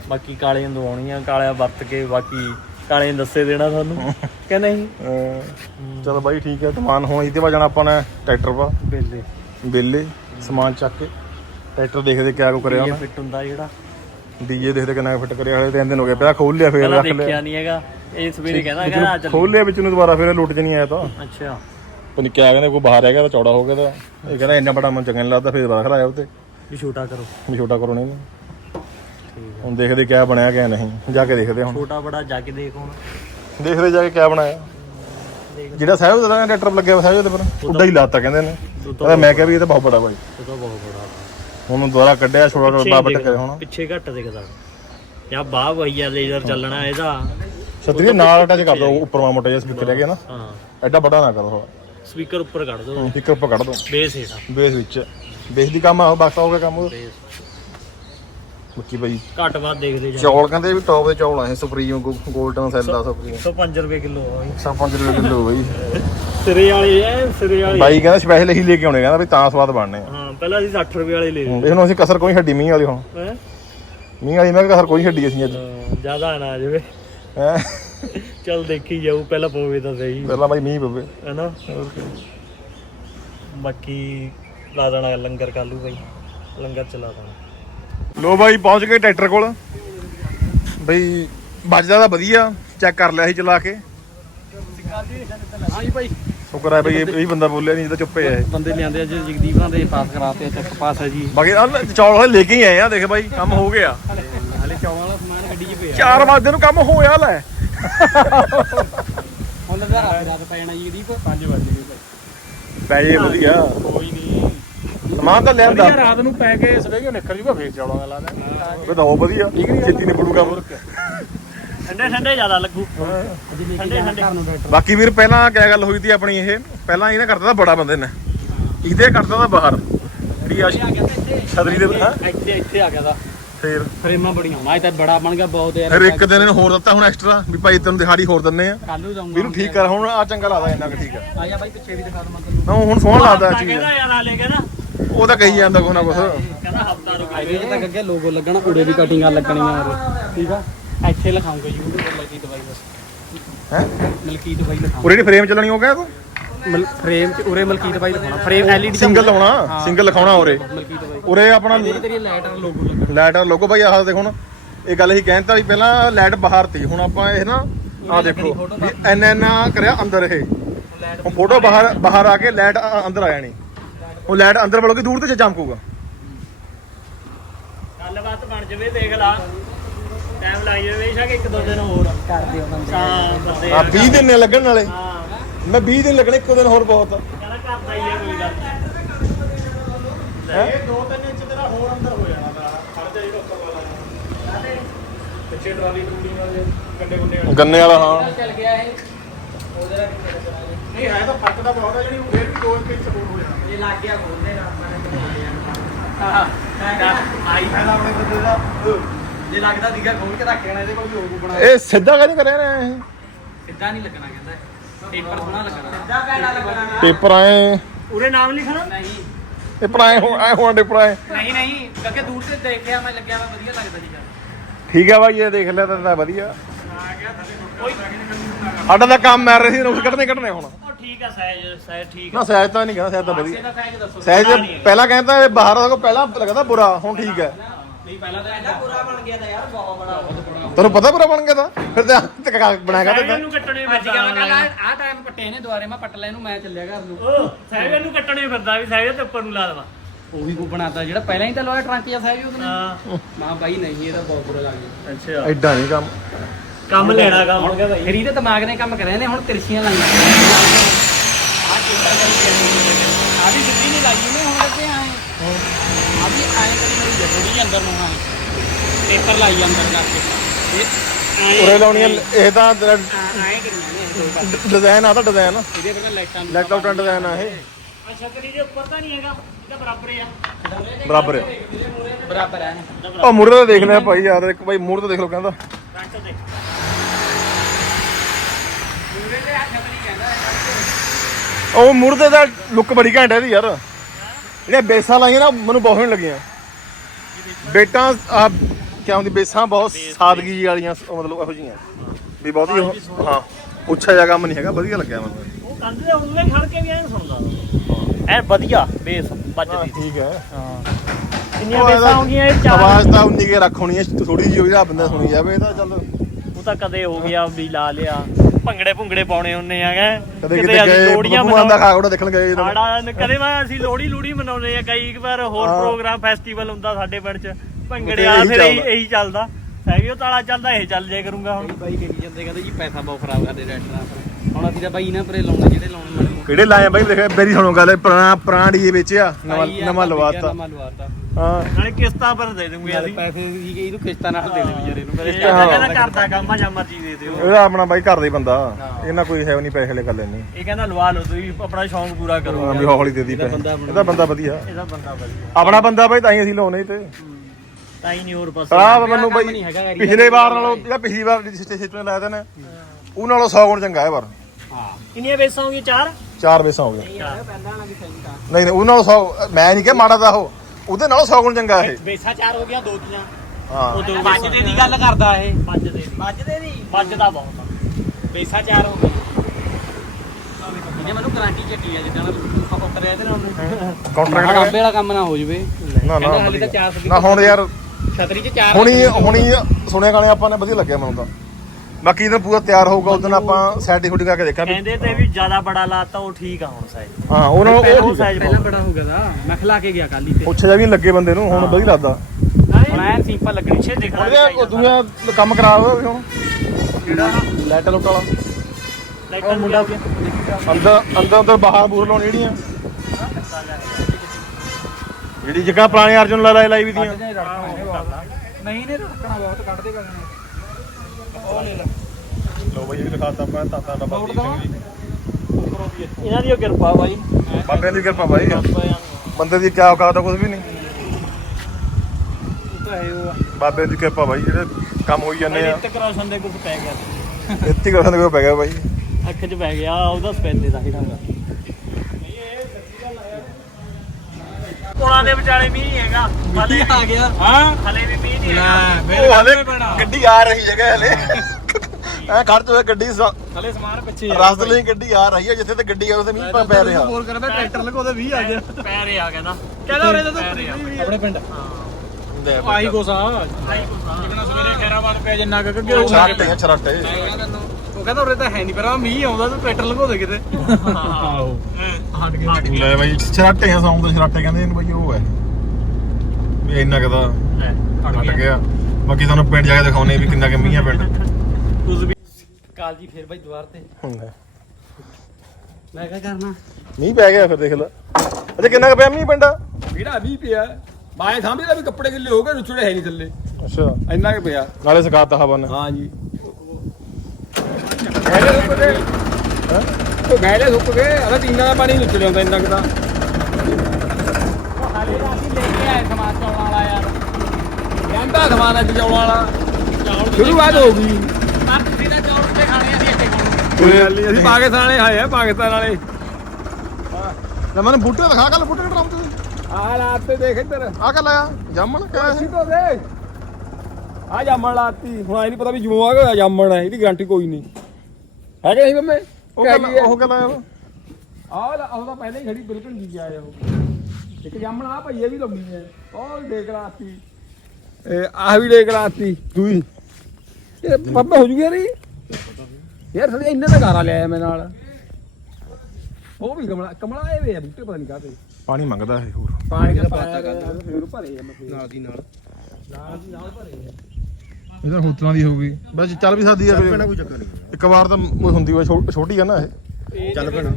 ਬਾਕੀ ਕਾਲੇ ਨੂੰ ਦਵਾਉਣੀਆਂ ਕਾਲਿਆ ਵਰਤ ਕੇ ਬਾਕੀ ਕਾਲੇ ਨੂੰ ਦੱਸੇ ਦੇਣਾ ਤੁਹਾਨੂੰ ਕਿ ਨਹੀਂ? ਅਹ ਚਲੋ ਬਾਈ ਠੀਕ ਹੈ ਸਮਾਨ ਹੁਣ ਇਹਦੇ ਵਜਣਾ ਆਪਾਂ ਨੇ ਟਰੈਕਟਰ ਪਾ ਬੇਲੇ। ਬੇਲੇ ਸਮਾਨ ਚੱਕ ਕੇ। ਟਰੈਕਟਰ ਦੇਖਦੇ ਕਿਆ ਕੋ ਕਰਿਆ ਉਹਨੇ। ਫਿੱਟ ਹੁੰਦਾ ਜਿਹੜਾ। ਡੀਜੇ ਦੇਖਦੇ ਕਿੰਨਾ ਫਿੱਟ ਕਰਿਆ ਹਲੇ ਤਿੰਨ ਦਿਨ ਹੋ ਗਏ ਪਿਆ ਖੋਲ ਲਿਆ ਫੇਰ ਰੱਖ ਲਿਆ। ਦੇਖਿਆ ਨਹੀਂ ਹੈਗਾ। ਇਹ ਸਵੇਰੇ ਕਹਿੰਦਾ ਕਹਿੰਦਾ ਆ ਚੱਲ ਖੋਲ ਲਿਆ ਵਿੱਚ ਨੂੰ ਦੁਬਾਰਾ ਫੇਰ ਲੁੱਟ ਚ ਨਹੀਂ ਆਇਆ ਤਾਂ। ਅੱਛਾ। ਪਤਾ ਕਿਆ ਕਹਿੰਦੇ ਕੋਈ ਬਾਹਰ ਹੈਗਾ ਤਾਂ ਚੌੜਾ ਹੋ ਗਿਆ ਤਾਂ। ਇਹ ਕਹਿੰਦਾ ਇੰਨਾ ਬੜਾ ਮਨ ਚੰਗਾ ਨਹੀਂ ਲੱਗਦਾ ਫੇਰ ਰੱਖ ਲਾਇਆ ਉੱਤੇ ਵੀ ਛੋਟਾ ਕਰੋ। ਵੀ ਛੋਟਾ ਕਰੋ ਨਹੀਂ। ਹੁਣ ਦੇਖਦੇ ਕਿਆ ਬਣਿਆ ਕਿਆ ਨਹੀਂ। ਜਾ ਕੇ ਦੇਖਦੇ ਹੁਣ। ਛੋਟਾ ਬੜਾ ਜਾ ਕੇ ਦੇਖ ਹੁਣ। ਦੇਖਦੇ ਜਾ ਕੇ ਕਿਆ ਬਣਾਇਆ। ਜਿਹੜਾ ਸਾਹਿਬ ਦਾ ਟਰੈਕਟਰ ਲੱਗਿਆ ਵਾ ਸਾਹਿਬ ਦੇ ਪਰ ਉੱਦਾਂ ਹੀ ਲਾਤਾ ਕਹਿੰਦੇ ਨੇ। ਕਹਿੰਦਾ ਮੈਂ ਕਿਹਾ ਵੀ ਇਹ ਤਾਂ ਬਹੁਤ ਬੜਾ ਬਾਈ ਉਹ ਤਾਂ ਬਹੁਤ ਬੜਾ। ਹੁਣ ਦੁਬਾਰਾ ਕੱਢਿਆ ਛੋਟਾ ਛੋਟਾ ਬਾਬਾ ਟੱਕਰ ਹੁਣ। ਪਿੱਛੇ ਘੱਟ ਦਿਖਦਾ। ਜਾਂ ਬਾਹ ਵਈਆ ਲੇਜ਼ਰ ਚੱਲਣਾ ਇਹਦਾ। ਛਤਰੀ ਦੇ ਨਾਲ ਅਟੈਚ ਕਰ ਦੋ ਉੱਪਰ ਮਾ ਮੋਟਾ ਜਿਹਾ ਸਪੀਕਰ ਹੈਗਾ ਨਾ। ਹਾਂ। ਐਡਾ ਵੱਡਾ ਨਾ ਕਰੋ। ਸਪੀਕਰ ਉੱਪਰ ਕੱਢ ਦੋ ਸਪੀਕਰ ਉੱਪਰ ਕੱਢ ਦੋ ਬੇਸ ਹੇਠਾਂ। ਬੇਸ ਵਿੱਚ। ਬੇਸ ਦੀ ਕੰਮ ਆ ਬਾਕਸ ਹੋ ਗਿਆ ਕੰਮ। ਬਾਕੀ ਬਾਈ। ਘੱਟ ਵੱਧ ਦੇਖਦੇ ਜਾ ਚੌਲ ਕਹਿੰਦੇ ਵੀ ਟੌਪ ਦੇ ਚੌਲ ਆ ਇਹ ਸੁਪਰੀਮ 골ਡਨ ਸੈੱਲ ਦਾ ਸੁਪਰੀਮ 105 ਰੁਪਏ ਕਿਲੋ ਆ ਬਾਈ। 105 ਰੁਪਏ ਕਿਲੋ ਬਾਈ। ਸਿਰੇ ਵਾਲੇ ਐ ਸਿਰੇ ਵਾਲੇ। ਬਾਈ ਕਹਿੰਦਾ ਸਪੈਸ਼ਲ ਇਹੀ ਲੈ ਕੇ ਆਉਣੇ ਕਹਿੰਦਾ ਵੀ ਤਾਂ ਸਵਾਦ ਬਣਨੇ ਆ। ਹਾਂ ਪਹਿਲਾਂ ਅਸੀਂ 60 ਰੁਪਏ ਵਾਲੇ ਲੈ ਹੁਣ ਇਹਨੂੰ ਅਸੀਂ ਕਸਰ ਕੋਈ ਛੱਡੀ ਮੀਂਹ ਵਾਲੀ ਹੁਣ। ਲਏ ਹੈਂ? ਮੀਂਹ ਵਾਲੀ ਮੈਂ ਕਸਰ ਕੋਈ ਛੱਡੀ ਅਸੀਂ ਅੱਜ। ਹਾਂ, ਜ਼ਿਆਦਾ ਨਾ ਆ ਜਾਵੇ। ਹੈਂ? ਚੱਲ ਦੇਖੀ ਜਾਊ ਪਹਿਲਾਂ ਪਵੇ ਤਾਂ ਸਹੀ। ਪਹਿਲਾਂ ਬਾਈ ਮੀਂਹ ਪਵੇ। ਹੈਨਾ? ਬਾਕੀ ਲਾ ਦੇਣਾ ਲੰਗਰ ਕਾਲੂ ਬਾਈ। ਲੰਗਰ ਚਲਾ ਦੇਣਾ। ਲੋ ਬਾਈ ਪਹੁੰਚ ਗਏ ਟਰੈਕਟਰ ਕੋਲ। ਬਈ ਵੱਜਦਾ ਤਾਂ ਵਧੀਆ। ਚੈੱਕ ਕਰ ਲਿਆ ਸੀ ਚਲਾ ਕੇ। ਹਾਂਜੀ ਭਾਈ ਸ਼ੁਕਰ ਹੈ ਬਈ ਇਹ ਇਹ ਵੀ ਬੰਦਾ ਬੋਲਿਆ ਨਹੀਂ ਤਾਂ ਚੁੱਪੇ ਆ ਇਹ ਬੰਦੇ ਲਿਆਂਦੇ ਅੱਜ ਜਗਦੀਪ ਨਾਲ ਦੇ ਪਾਸ ਕਰਾਤੇ ਚੱਕ ਪਾਸ ਹੈ ਜੀ। ਬਾਕੀ ਆਹ ਲੈ ਚੌਲ ਹਲੇ ਲੈ ਕੇ ਹੀ ਆਏ ਆ ਦੇਖ ਬਾਈ ਕੰਮ ਹੋ ਗਿਆ। ਹਲੇ ਚੌਲਾਂ ਵਾਲਾ ਸਮਾਨ 4 ਵਜੇ ਨੂੰ ਕੰਮ ਹੋਇਆ ਲੈ। ਹੁਣ ਤਾਂ ਰਾਤ ਰਾਤ ਪੈ ਜਾਣਾ ਜੀ ਜਗਦੀਪ 5 ਵਜੇ ਭਾਈ ਪੈ ਜੇ ਵਧੀਆ। ਕੋਈ ਨਹੀਂ ਸਮਾਨ ਤਾਂ ਲਿਆਂਦਾ। ਵਧੀਆ ਰਾਤ ਨੂੰ ਪੈ ਕੇ ਸਵੇਰੇ ਨਿਕਲ ਜੂਗਾ ਫੇਰ ਚੌਲਾਂ ਦਾ ਲਾ ਦਾਂਗੇ ਵੀ ਤਾਂ ਹੋ ਵਧੀਆ। ਛੇਤੀ ਨਿਬੜੂਗਾ ਹੋਰ ਠੰਡੇ ਠੰਡੇ ਜ਼ਿਆਦਾ ਲੱਗੂ। ਨੂੰ ਡਾਕਟਰ ਬਾਕੀ ਵੀਰ ਪਹਿਲਾਂ ਕਿਆ ਗੱਲ ਹੋਈ ਸੀ ਆਪਣੀ ਇਹ? ਪਹਿਲਾਂ ਇਹਨੇ ਕਰਤਾ ਤਾਂ ਬੜਾ ਬੰਦੇ ਨੇ। ਇਹਦੇ ਕਰਤਾ ਤਾਂ ਬਾਹਰ। ਜਿਹੜੀ ਆ ਛਤਰੀ ਦੇ ਹਾਂ। ਇੱਥੇ ਇੱਥੇ ਆ ਗਿਆ ਦਾ ਫੇਰ ਫਰੇਮਾਂ ਬੜੀਆਂ ਮੈਂ ਤਾਂ ਬੜਾ ਬਣ ਗਿਆ ਬਹੁਤ ਯਾਰ। ਫਿਰ ਇੱਕ ਦਿਨ ਇਹਨੂੰ ਹੋਰ ਦਿੱਤਾ ਹੁਣ ਐਕਸਟਰਾ ਵੀ ਭਾਈ ਤੈਨੂੰ ਦਿਹਾੜੀ ਹੋਰ ਦਿੰਨੇ ਆ। ਕੱਲ ਨੂੰ ਜਾਊਂਗਾ ਵੀਰੂ ਠੀਕ ਕਰ ਹੁਣ ਆ ਚੰਗਾ ਲੱਗਦਾ ਇੰਨਾ ਕਿ ਠੀਕ ਆ। ਆ ਜਾ ਭਾਈ ਪਿੱਛੇ ਵੀ ਦਿਖਾ ਦਵਾਂ ਤੈਨੂੰ। ਨਾ ਹੁਣ ਸੋਹਣਾ ਲੱਗਦਾ ਇਹ ਚੀਜ਼। ਕਹਿੰਦਾ ਯਾਰ ਆ ਲੈ ਕੇ ਨਾ। ਉਹ ਤਾਂ ਕਹੀ ਜਾਂਦਾ ਕੁਛ ਨਾ ਕੁਛ। ਕਹਿੰਦਾ ਹਫਤਾ ਰੁਕ ਆਈਵੇ ਤਾਂ ਅੱਗੇ ਲੋਗੋ ਲੱਗਣਾ ਉੜੇ ਵੀ ਕਟਿੰਗਾਂ ਲੱਗਣੀਆਂ ਔਰ ਠੀਕ ਆ? ਇੱਥੇ ਲਿਖਾਉਂਗਾ YouTube ਤੇ ਮਲਕੀ ਦਵਾਈ ਬਸ ਹੈ? ਮਲਕੀ ਦਵਾਈ ਲਿਖਾਉਂਗਾ ਉਰੇ ਦੀ ਫਰੇਮ ਚੱਲਣੀ ਹੋ ਗਿਆ ਤੂੰ। ਫਰੇਮ 'ਚ ਉਰੇ ਮਲਕੀ ਦਵਾਈ ਲਿਖਾਉਣਾ। ਫਰੇਮ LED ਸਿੰਗਲ ਲਾਉਣਾ ਸਿੰਗਲ ਲਿਖਾਉਣਾ ਉਰੇ। ਮਲਕੀ ਦਵਾਈ ਉਰੇ ਆਪਣਾ ਤੇਰੀ ਤੇਰੀ ਲਾਈਟ ਔਰ ਲੋਗੋ ਲੱਗਣਾ ਲਾਈਟ ਔਰ ਲੋਗੋ ਭਾਈ ਆਹ ਦੇਖ ਹੁਣ ਇਹ ਗੱਲ ਹੀ ਕਹਿੰਦਾ ਵੀ ਪਹਿਲਾਂ ਲਾਈਟ ਬਾਹਰ ਤੀ ਹੁਣ ਆਪਾਂ ਇਹ ਨਾ ਆਹ ਦੇਖੋ ਐਨ ਐਨ ਕਰਿਆ ਅੰਦਰ ਇਹ। ਹੁਣ ਫੋਟੋ ਬਾਹਰ ਬਾਹਰ ਆ ਕੇ ਲਾਈਟ ਅੰਦਰ ਆ ਜਾਣੀ। ਉਹ ਲਾਈਟ ਅੰਦਰ ਵੜੋਗੀ ਦੂਰ ਤੇ ਚਮਕੂਗਾ? ਗੱਲਬਾਤ ਬਣ ਜਵੇ ਦੇਖ ਲਾ। ਟਾਈਮ ਲੱਗ ਜਾਵੇ ਬੇਸ਼ੱਕ ਇੱਕ ਦੋ ਦਿਨ ਹੋਰ। ਕਰ ਦਿਓ ਬੰਦੇ। ਹਾਂ ਬੰਦੇ ਆ 20 ਦਿਨ ਨੇ ਲੱਗਣ ਵਾਲੇ। ਹਾਂ। ਮੈਂ 20 ਦਿਨ ਲੱਗਣੇ ਇੱਕੋ ਦਿਨ ਹੋਰ ਬਹੁਤ। ਆ ਕਹਿੰਦਾ ਕਰਦਾ ਹੀ ਹੈ ਕੋਈ ਗੱਲ ਨੀ। ਇਹ 2-3 ਇੰਚ ਤੇਰਾ ਹੋਰ ਅੰਦਰ ਹੋ ਜਾਣਾ ਦਾ ਖੜ ਜਾ ਜਿਹੜਾ ਉੱਪਰ ਵਾਲਾ। ਪਿੱਛੇ ਟਰਾਲੀ ਟੂਲੀ ਵਾਲੇ ਕੰਡੇ ਗੁੰਡੇ ਵਾਲੇ। ਗੰਨੇ ਵਾਲਾ ਹਾਂ। ਚੱਲ ਗਿਆ ਇਹ ਉਹਦੇ ਨਾਲ ਨਹੀਂ ਹੈ ਤਾਂ ਫ਼ਰਕ ਤਾਂ ਬਹੁਤ ਹੈ ਜਿਹੜੀ ਫੇਰ ਵੀ 2 ਇੰਚ ਹੋਰ ਹੋ ਜਾਣਾ। ਇਹ ਲੱਗ ਗਿਆ ਬੋਲਦੇ ਨਾ ਆਪਾਂ ਨੇ ਆਹ ਆਈ ਫਾਇਦਾ ਆਪਣੇ ਬੰਦੇ ਦਾ। ਜੇ ਲੱਗਦਾ ਦੀਗਾ ਖੋਲ ਕੇ ਰੱਖ ਲੈਣਾ ਇਹਦੇ ਕੋਲ ਵੀ ਲੋਗੋ ਬਣਾ ਇਹ ਸਿੱਧਾ ਕਾ ਨਹੀਂ ਕਰਿਆ ਨੇ ਇਹ? ਸਿੱਧਾ ਨਹੀਂ ਲੱਗਣਾ ਕਹਿੰਦਾ। ਪੇਪਰ ਸੋਹਣਾ ਲੱਗਣਾ। ਸਿੱਧਾ ਪੈਣਾ ਲੱਗਣਾ। ਪੇਪਰ ਆਏ। ਉਰੇ ਨਾਮ ਲਿਖਣਾ? ਨਹੀਂ। ਇਹ ਪਰਾਏ ਹੋ ਆਏ ਹੋਣ ਦੇ ਪਰਾਏ ਨਹੀਂ ਨਹੀਂ ਕਿਉਂਕਿ ਦੂਰ ਤੇ ਦੇਖਿਆ ਮੈਂ ਲੱਗਿਆ ਵਾ ਵਧੀਆ ਲੱਗਦਾ ਸੀਗਾ। ਠੀਕ ਆ ਭਾਈ ਇਹ ਦੇਖ ਲਿਆ ਤਾਂ ਤਾਂ ਵਧੀਆ। ਸਾਡਾ ਤਾਂ ਕੰਮ ਮਾਰ ਰਹੇ ਸੀ ਰੋਜ਼ ਕੱਢਨੇ ਕੱਢਨੇ ਹੁਣ। ਉਹ ਠੀਕ ਆ ਸਾਈਜ਼ ਸਾਈਜ਼ ਠੀਕ ਆ। ਨਾ ਸਹਿਜ ਤਾਂ ਨਹੀਂ ਕਹਿੰਦਾ ਸਹਿਜ ਤਾਂ ਵਧੀਆ। ਇਹਦਾ ਸਾਈਜ਼ ਦੱਸੋ ਸਹਿਜ ਪਹਿਲਾਂ ਕਹਿੰਦਾ ਇਹ ਬਾਹਰ ਸਗੋਂ ਪਹਿਲਾਂ ਲੱਗਦਾ ਬੁਰਾ ਹੁਣ ਠੀਕ ਹੈ ਨਹੀਂ ਪਹਿਲਾਂ ਤਾਂ ਇਹਦਾ ਪੂਰਾ ਬਣ ਗਿਆ ਤਾਂ ਯਾਰ ਬਹੁਤ ਬੜਾ। ਤੈਨੂੰ ਪਤਾ ਬੁਰਾ ਬਣ ਗਿਆ ਤਾਂ? ਫਿਰ ਤਾਂ ਤੇ ਬਣਾਇਆ ਸਾਈਜ਼ ਕਰਦਾ ਨੂੰ ਕੱਟਣੇ ਅੱਜ ਫਿਰਦਾ ਕੱਲ ਕਹਿੰਦਾ ਆਹ ਟਾਈਮ ਪੱਟੇ ਨੇ ਦੁਆਰੇ ਮੈਂ ਪੱਟ ਲੈ ਇਹਨੂੰ ਮੈਂ ਚੱਲਿਆ ਘਰ ਨੂੰ। ਉਹ ਸਾਈਜ਼ ਨੂੰ ਕੱਟਣੇ ਫਿਰਦਾ ਵੀ ਸਾਈਜ਼ ਤੇ ਉੱਪਰ ਨੂੰ ਲਾ ਦੇਵਾ। ਉਹੀ ਕੋ ਬਣਾਤਾ ਜਿਹੜਾ ਪਹਿਲਾਂ ਹੀ ਤਾਂ ਲੋਇਆ ਟਰੰਕ ਜਿਹਾ ਸਾਈਜ਼ ਉਹਨੇ ਹਾਂ। ਮਾਂ ਬਾਈ ਨਹੀਂ ਇਹਦਾ ਬਹੁਤ ਬੁਰਾ ਲੱਗ ਗਿਆ। ਅੱਛਾ। ਐਡਾ ਨਹੀਂ ਕੰਮ। ਕੰਮ ਲੈਣਾ ਕੰਮ। ਹੋ ਗਿਆ ਭਾਈ ਫਿਰ ਇਹਦੇ ਦਿਮਾਗ ਨੇ ਕੰਮ ਕਰਿਆ ਨੇ ਹੁਣ ਤਿਰਛੀਆਂ ਲਾਈਆਂ। ਆ ਕਿੱਦਾਂ ਕਰੀ ਆ ਵੀ ਸਿੱਧੀ ਨਹੀਂ ਲਾਈ ਨੇ ਹੁਣ ਅੱਗੇ ਆਏ। ਆ ਵੀ ਆਏ ਕਰੀ ਮੇਰੀ ਜੱਟੜੀ ਅੰਦਰ ਨੂੰ ਆਏ। ਪੇਪਰ ਲਾਈ ਅੰਦਰ ਕਰਕੇ ਇਹ ਆਏ ਉਰੇ ਲਾਉਣੀ ਇਹ ਤਾਂ ਆਏ ਨੇ ਡਿਜ਼ਾਈਨ ਆ ਤਾਂ ਡਿਜ਼ਾਈਨ ਇਹਦੇ ਪਹਿਲਾਂ ਲਾਈਟਾਂ ਦਾ ਡਿਜ਼ਾਈਨ ਆ ਇਹ। ਅੱਛਾ ਕਰੀ ਦੇ ਉੱਪਰ ਤਾਂ ਨਹੀਂ ਹੈਗਾ ਇਹਦਾ ਬਰਾਬਰ ਹੀ ਆ। ਬਰਾਬਰ ਆ। ਬਰਾਬਰ ਉਹ ਮੂਰੇ ਤਾਂ ਦੇਖ ਲਿਆ ਭਾਈ ਯਾਰ ਇੱਕ ਭਾਈ ਮੂਰੇ ਤਾਂ ਦੇਖ ਲਓ ਕਹਿੰਦਾ। ਫਰੰਟ ਤੇ ਮੂਰੇ ਤੇ ਹੱਥ ਨਹੀਂ ਕਹਿੰਦਾ ਉਹ ਮੂਰੇ ਦਾ ਲੁੱਕ ਬੜੀ ਘੈਂਟ ਹੈ ਇਹਦੀ ਯਾਰ। ਜਿਹੜੇ ਬੇਸਾਂ ਲਾਈਆਂ ਨਾ ਮੈਨੂੰ ਬਹੁਤ ਸੋਹਣੀਆਂ ਲੱਗੀਆਂ। ਬੇਟਾਂ ਆ ਕਿਆ ਹੁੰਦੀ ਬੇਸਾਂ ਬਹੁਤ ਸਾਦਗੀ ਜਿਹੀ ਵਾਲੀਆਂ ਮਤਲਬ ਇਹੋ ਜਿਹੀਆਂ। ਵੀ ਬਹੁਤੀ ਉਹ- ਹਾਂ ਉੱਚਾ ਜਿਹਾ ਕੰਮ ਨਹੀਂ ਹੈਗਾ ਵਧੀਆ ਲੱਗਿਆ ਮੈਨੂੰ। ਉਹ ਕੰਧ ਦੇ ਉਵੇਂ ਖੜ ਕੇ ਵੀ ਐਨ ਸੁਣਦਾ। ਐ ਵਧੀਆ ਬੇਸ ਵੱਜਦੀ ਠੀਕ ਹੈ। ਕਿੰਨੀਆਂ ਉਹ ਬੇਸਾਂ ਇਹਦਾ ਆਉਂਦੀਆਂ ਇਹ ਚਾਰ ਆਵਾਜ਼ ਤਾਂ ਉਨੀ ਕੇ ਰੱਖ ਹੋਣੀ ਹੈ ਥੋੜੀ ਜਿਹੀ ਜਿਹੜਾ ਬੰਦਾ ਸੁਣੀ ਜਾਵੇ ਇਹ ਤਾਂ ਚੱਲ। ਉਹ ਤਾਂ ਕਦੇ ਹੋ ਗਿਆ ਵੀ ਲਾ ਲਿਆ। ਭੰਗੜੇ ਭੁੰਗੜੇ ਪਾਉਣੇ ਹੁੰਨੇ ਆ ਗਏ ਕਦੇ ਕਿਤੇ ਗਏ ਬੱਬੂਆਂ ਦਾ ਖਾਗੜਾ ਦੇਖਣ ਗਏ ਜਦੋਂ। ਸਾਡਾ ਕਦੇ ਮੈਂ ਅਸੀਂ ਲੋੜੀ ਲੂੜੀ ਮਨਾਉਂਦੇ ਆ ਕਈ ਇੱਕ ਵਾਰ ਹੋਰ ਹਾਂ। ਪ੍ਰੋਗਰਾਮ ਫੈਸਟੀਵਲ ਹੁੰਦਾ ਸਾਡੇ ਪਿੰਡ ਚ। ਭੰਗੜੇ ਆ ਇਹੀ ਫਿਰ ਇਹੀ ਚੱਲਦਾ। ਇਹੀ ਚੱਲਦਾ। ਹੈਗੀ ਉਹ ਤਾਲਾ ਚੱਲਦਾ ਇਹ ਚੱਲ ਜਾਇਆ ਕਰੂੰਗਾ ਹੁਣ। ਬਾਈ ਕਹੀ ਜਾਂਦੇ ਕਹਿੰਦੇ ਜੀ ਪੈਸਾ ਬਹੁਤ ਖਰਾਬ ਕਰਦੇ ਰੈਟਰਾਂ ਹੁਣ ਅਸੀਂ ਤਾਂ ਬਾਈ ਇਹਨਾਂ ਪਰੇ ਲਾਉਣੇ ਜਿਹੜੇ ਲਾਉਣੇ ਮਨ ਕਿਹੜੇ ਲਾਏ ਬਾਈ? ਦੇਖ ਮੇਰੀ ਸੁਣੋ ਗੱਲ ਪੁਰਾਣਾ ਪੁਰਾਣਾ ਡੀਏ ਵੇਚਿਆ ਨਵਾਂ ਨਵਾਂ ਲਵਾਤਾ। ਨਵਾਂ ਲਵਾਤਾ। ਹਾਂ। ਨਾਲੇ ਕਿਸ਼ਤਾਂ ਪਰ ਦੇ ਦੂੰਗੇ ਅਸੀਂ। ਪੈਸੇ ਸੀ ਇਹਨੂੰ ਕਿਸ਼ਤਾਂ ਨਾਲ ਦੇ ਦੇ ਵਿਚਾਰੇ ਨੂੰ। ਕਹਿੰਦਾ ਕਰਦਾ ਕੰਮ ਆ ਜਾਂ ਮਰਜ਼ੀ ਦੇ ਦਿਓ। ਇਹਦਾ ਆਪਣਾ ਬਾਈ ਘਰ ਦਾ ਹੀ ਬੰਦਾ। ਇਹਨਾਂ ਕੋਈ ਹੈ ਨਹੀਂ ਪੈਸੇ ਵਾਲੇ ਗੱਲ ਨਹੀਂ ਇਹ ਕਹਿੰਦਾ ਲਵਾ ਲਓ ਤੁਸੀਂ ਆਪਣਾ ਸ਼ੌਂਕ ਪੂਰਾ ਕਰੋ। ਹਾਂ ਵੀ ਹੌਲੀ ਦੇ ਦੀ ਪੈਸੇ। ਇਹਦਾ ਬੰਦਾ ਵਧੀਆ। ਇਹਦਾ ਬੰਦਾ ਵਧੀਆ। ਆਪਣਾ ਬੰਦਾ ਬਾਈ ਤਾਂ ਹੀ ਅਸੀਂ ਲਾਉਨੇ ਤੇ। ਤਾਂ ਹੀ ਨਹੀਂ ਹੋਰ ਪਾਸੇ ਸਲਾਹ ਮੈਨੂੰ ਬਈ ਪਿਛਲੇ ਵਾਰ ਨਾਲੋਂ ਜਿਹੜਾ ਪਿਛਲੀ ਵਾਰ ਸਿੱਟੇ ਸਿੱਟੇ ਲਾਇਆ ਤਾ ਨੇ ਉਹ ਨਾਲੋਂ 100 ਗੁਣ ਚੰਗਾ ਹੈ ਹਾਂ। ਕਿੰਨੀਆਂ ਬੇਸਾਂ ਹੋਗੀਆਂ ਚਾਰ? ਚਾਰ ਬੇਸਾਂ ਹੋ ਗਏ ਪਹਿਲਾਂ ਵਾਲਾ ਵੀ ਸਹੀ ਤਾਂ। ਨਹੀਂ ਨਹੀਂ ਉਹ ਨਾਲੋਂ 100 ਮੈਂ ਨਹੀਂ ਕਿਹਾ ਮਾੜਾ ਦਾ ਉਹ। ਉਹਦੇ ਨਾਲੋਂ 100 ਗੁਣ ਚੰਗਾ ਇਹ। ਬੇਸਾ ਚਾਰ ਹੋ ਗਿਆ ਦੋ ਦੀਆਂ ਹਾਂ। ਉਹ ਦੋ ਵੱਜਦੇ ਦੀ ਗੱਲ ਕਰਦਾ ਇਹ। ਵੱਜਦੇ ਦੀ ਵੱਜਦੇ ਦੀ ਵੱਜਦਾ ਬਹੁਤ ਬੇਸਾ ਚਾਰ ਹੋ ਗਏ ਇਹਨੇ ਮੈਨੂੰ ਗਾਰੰਟੀ ਚੱਕੀ ਆ ਜਿੱਦਾਂ ਮੈਂ ਉੱਤਰਿਆ ਇਹਦੇ ਨਾਲ ਕੰਟਰੈਕਟ ਵਾਲਾ ਕੰਮ ਨਾ ਹੋ ਜਵੇ। ਨਾ ਨਾ ਨਾ ਹੁਣ ਯਾਰ ਛਤਰੀ 'ਚ ਚਾਰ ਹੁਣੀ ਹੁਣੀ ਸੁਣਿਆ ਗਾਣੇ ਆਪਾਂ ਨੇ ਵਧੀਆ ਲੱਗਿਆ ਮੈਨੂੰ ਤਾਂ। ਬਾਕੀ ਇਹਦਾ ਪੂਰਾ ਤਿਆਰ ਹੋਊਗਾ ਉਦੋਂ ਆਪਾਂ ਸੈਟਿੰਗ ਸ਼ੂਟਿੰਗ ਕਰਕੇ ਦੇਖਾਂਗੇ। ਕਹਿੰਦੇ ਤੇ ਵੀ ਜ਼ਿਆਦਾ ਬੜਾ ਲਾਤਾ ਉਹ ਠੀਕ ਆ ਹੁਣ ਸਾਈਜ਼ ਹਾਂ ਉਹਨਾਂ ਨੂੰ ਉਹ ਸਾਈਜ਼ ਪਹਿਲਾਂ ਬੜਾ ਹੋ ਗਿਆ ਦਾ। ਮੈਂ ਖਿਲਾ ਕੇ ਗਿਆ ਕੱਲ ਹੀ ਤੇ। ਪੁੱਛ ਜਾ ਵੀ ਨੀ ਲੱਗੇ ਬੰਦੇ ਨੂੰ ਹੁਣ ਵਧੀਆ ਲੱਗਦਾ। ਹੁਣ ਐ ਸਿੰਪਲ ਲੱਗਣੀ ਪਿੱਛੇ ਦੇਖਣਾ ਵੀ ਇਹ ਚਾਹੀਦਾ। ਦੂਆ ਕੰਮ ਕਰਾ ਦੋ ਹੁਣ। ਕਿਹੜਾ? ਲੈਟ ਲੁੱਟ ਵਾਲਾ। ਲਾਈਟਾਂ ਮੁੰਡਾ ਅੰਦਰ ਅੰਦਰ ਅੰਦਰ ਬਾਹਰ ਬੂਰ ਲਾਉਣੀ ਜਿਹੜੀਆਂ। ਜਿਹੜੀ ਜਗ੍ਹਾ ਪੁਰਾਣੇ ਅਰਜੁਨ ਲਾ ਲਾਈ ਲਾਈ ਵੀ ਦੀਆਂ। ਨਹੀਂ ਨੇ ਰੱਖਣਾ ਬਹੁਤ ਕੱਢ ਦੇਗਾ ਲੋ। ਬਈ ਇਹ ਲਿਖਾਤਾ ਆਪਾਂ ਤਾਤਾ ਦਾ ਬਾਬੀ ਜੀ। ਇਹਨਾਂ ਦੀ ਉਹ ਕਿਰਪਾ ਬਾਈ। ਬਾਬਿਆਂ ਦੀ ਕਿਰਪਾ ਬਾਈ। ਬੰਦੇ ਦੀ ਕਿਆ ਔਕਾਤ ਆ ਕੁਝ ਵੀ ਨਹੀਂ। ਬਾਬੇ ਦੀ ਕਿਰਪਾ ਬਾਈ ਜਿਹੜੇ ਕੰਮ ਹੋਈ ਜਾਂਦੇ ਆ। ਰਿਤਕ ਰੋਸ਼ਨ ਦੇ ਕੁਝ ਪੈ ਗਿਆ। ਇੱਥੇ ਕਰਨ ਦੇ ਕੋਈ ਪੈ ਗਿਆ ਬਾਈ। ਅੱਖ 'ਚ ਪੈ ਗਿਆ ਉਹਦਾ ਸਪੈਦੇ ਦਾ ਹੀਰਾਂਗਾ ਪੁਲਾਂ ਦੇ ਵਿਚਾਲੇ ਮੀਂਹ ਨਹੀਂ ਹੈਗਾ। ਹਲੇ ਆ ਗਿਆ। ਹਾਂ ਹਲੇ ਵੀ ਮੀਂਹ ਨਹੀਂ ਹੈਗਾ। ਉਹ ਹਲੇ ਗੱਡੀ ਆ ਰਹੀ ਜਗ੍ਹਾ ਹਲੇ। ਐ ਖੜ ਹੋਏ ਗੱਡੀ ਹਲੇ ਸਮਾਨ ਪਿੱਛੇ ਰਸਤੇ ਲਈ ਗੱਡੀ ਆ ਰਹੀ ਹੈ ਜਿੱਥੇ ਤੇ ਗੱਡੀ ਆ ਉੱਥੇ ਮੀਂਹ ਪੈ- ਰਿਹਾ। ਬੋਲ ਕਰ ਮੈਂ ਟਰੈਕਟਰ ਲਗੋ ਉਹਦੇ 20 ਆ ਗਿਆ। ਪੈ ਰਿਹਾ ਕਹਿੰਦਾ। ਕਹਿੰਦਾ ਉਰੇ ਤਾਂ ਆਪਣੇ ਪਿੰਡ। ਆਹੀ ਕੋਸਾ। ਆਈ ਆ। ਜਿਕਣਾ ਸਵੇਰੇ ਖੈਰਾ ਬਣ ਪਿਆ ਜਿੰਨਾ ਕੁ ਅੱਗੇ ਉਹ ਛਰਾਟੇ ਆ ਛਰਾਟੇ ਉਹ ਕਹਿੰਦਾ ਉਰੇ ਤਾਂ ਹੈ ਨਹੀਂ ਪਰ ਆ ਮੀਂਹ ਆਉਂਦਾ ਤੂੰ ਟਰੈਕਟਰ ਲਗੋ ਦੇ ਕਿਤੇ। ਆਹੋ। ਹਟ ਗਿਆ ਲੈ ਬਾਈ ਛਰਾਟੇ ਆ ਸੌਂ ਦੇ ਛਰਾਟੇ ਕਹਿੰਦੇ ਇਹਨੂੰ ਬਾਈ ਉਹ ਹੈ। ਵੀ ਇੰਨਾ ਕਦਾ ਹਟ ਗਿਆ। ਬਾਕੀ ਤੁਹਾਨੂੰ ਪਿੰਡ ਜਾ ਕੇ ਦਿਖਾਉਣੇ ਵੀ ਕਿੰਨਾ ਕਿ ਮੀਂਹ ਆ ਪਿੰਡ। ਕੁਝ ਵੀ ਕਾਲ ਜੀ ਫੇਰ ਬਾਈ ਦੁਆਰ ਤੇ। ਮੈਂ ਕਿਆ ਕਰਨਾ? ਮੀਂਹ ਪੈ ਗਿਆ ਫਿਰ ਦੇਖ ਲੈ। ਅੱਛਾ ਕਿੰਨਾ ਕੁ ਪਿਆ ਮੀਂਹ ਪਿੰਡ? ਕਿਹੜਾ ਵੀ ਪਿਆ। ਬਾਏ ਸਾਹਮਣੇ ਦਾ ਵੀ ਕੱਪੜੇ ਗਿੱਲੇ ਹੋ ਗਏ ਰੁਚੜੇ ਹੈ ਨਹੀਂ ਥੱਲੇ। ਅੱਛਾ। ਇੰਨਾ ਕਿ ਪਿਆ। ਨਾਲੇ ਸਕਾਤਾ ਹਵਾ ਨੇ। ਹਾਂ ਜੀ। ਗੈਲੇ ਸੁੱਕ ਗਏ ਉਹ ਗੈਲੇ ਸੁੱਕ ਗਏ ਅਰੇ ਟੀਨਾਂ ਦਾ ਪਾਣੀ ਨਿਕਲ ਆਉਂਦਾ ਇੰਨਾ ਕਿ ਹਾਲੇ ਰਾਤੀ ਲੈ ਕੇ ਆਏ ਸਮਾਨ ਚੌਲਾਂ ਵਾਲਾ ਯਾਰ ਕਹਿੰਦਾ ਸਮਾਨ ਅੱਜ ਜਾਉਣ ਵਾਲਾ ਸ਼ੁਰੂਆਤ ਹੋ ਗਈ ਪਰ ਤੁਸੀਂ ਚੌਲ ਉੱਤੇ ਖਾਣੇ ਅਸੀਂ ਇੱਥੇ ਕੋਈ ਗੱਲ ਨਹੀਂ ਅਸੀਂ ਪਾਕਿਸਤਾਨ ਵਾਲੇ ਆਏ ਆ ਪਾਕਿਸਤਾਨ ਵਾਲੇ ਲੈ ਮੈਨੂੰ ਬੂਟੇ ਦਿਖਾ ਕੱਲ ਬੂਟੇ ਕਟਰਾਉਂ ਤੁਸੀਂ ਆਹ ਲਾਤ ਤੇ ਦੇਖ ਇੱਧਰ ਆ ਕੱਲ ਆਇਆ ਜਾਮਣ ਕਿਆ ਅਸੀਂ ਤੋਂ ਦੇ ਆ, ਜਾਮਣ ਲਾਤੀ ਹੁਣ ਆਈ ਨਹੀਂ ਪਤਾ ਵੀ ਜਮੂ ਆ ਜਾਮਣ ਹੈ ਇਹਦੀ ਗਾਰੰਟੀ ਕੋਈ ਨਹੀਂ ਹੈ ਕਿ ਨਹੀਂ ਬੰਮੇ? ਉਹ ਕੱਲ ਉਹ ਆਇਆ ਵਾ। ਆਹ ਲਾ- ਉਹ ਤਾਂ ਪਹਿਲਾਂ ਹੀ ਖੜੀ ਬਿਲਕੁਲ ਜੀ ਆਇਆ ਉਹ। ਇੱਕ ਜਾਮਣ ਆ ਭਈਏ ਵੀ ਲੰਮੀ ਹੈ ਉਹ ਡੇਕ ਲਾਤੀ ਇਹ ਆਹ ਵੀ ਡੇਕ ਲਾਤੀ ਦੂਈ ਇਹ ਪੱਪਾ ਹੋ ਜੂਗੀ ਯਾਰ ਇਹ? ਯਾਰ ਸਾਡੇ ਇੰਨੇ ਦਾ ਗਾਰਾ ਲਿਆਇਆ ਮੈਂ ਨਾਲ। ਉਹ ਵੀ ਕਮਲਾ ਕਮਲਾ ਆਏ ਵੇ ਆ ਬੂਟੇ ਪਤਾ ਨਹੀਂ ਕਾਹਤੇ। ਪਾਣੀ ਮੰਗਦਾ ਇਹ ਹੋਰ। ਪਾਣੀ ਦਾ ਪਾਤਾ ਕਰ ਫਿਰ ਭਰੇ ਆ ਮੈਂ ਨਾਲ ਦੀ ਨਾਲ। ਇਹਦਾ ਹੋਤਲਾਂ ਦੀ ਹੋਊਗੀ। ਬਸ ਚੱਲ ਵੀ ਸਕਦੀ ਆ ਫਿਰ। ਕੋਈ ਚੱਕਰ ਨਹੀਂ। ਇੱਕ ਵਾਰ ਤਾਂ ਉਹ ਹੁੰਦੀ ਵਾ ਛੋ- ਛੋਟੀ ਆ ਨਾ ਇਹ। ਚੱਲ ਪੈਣਾ।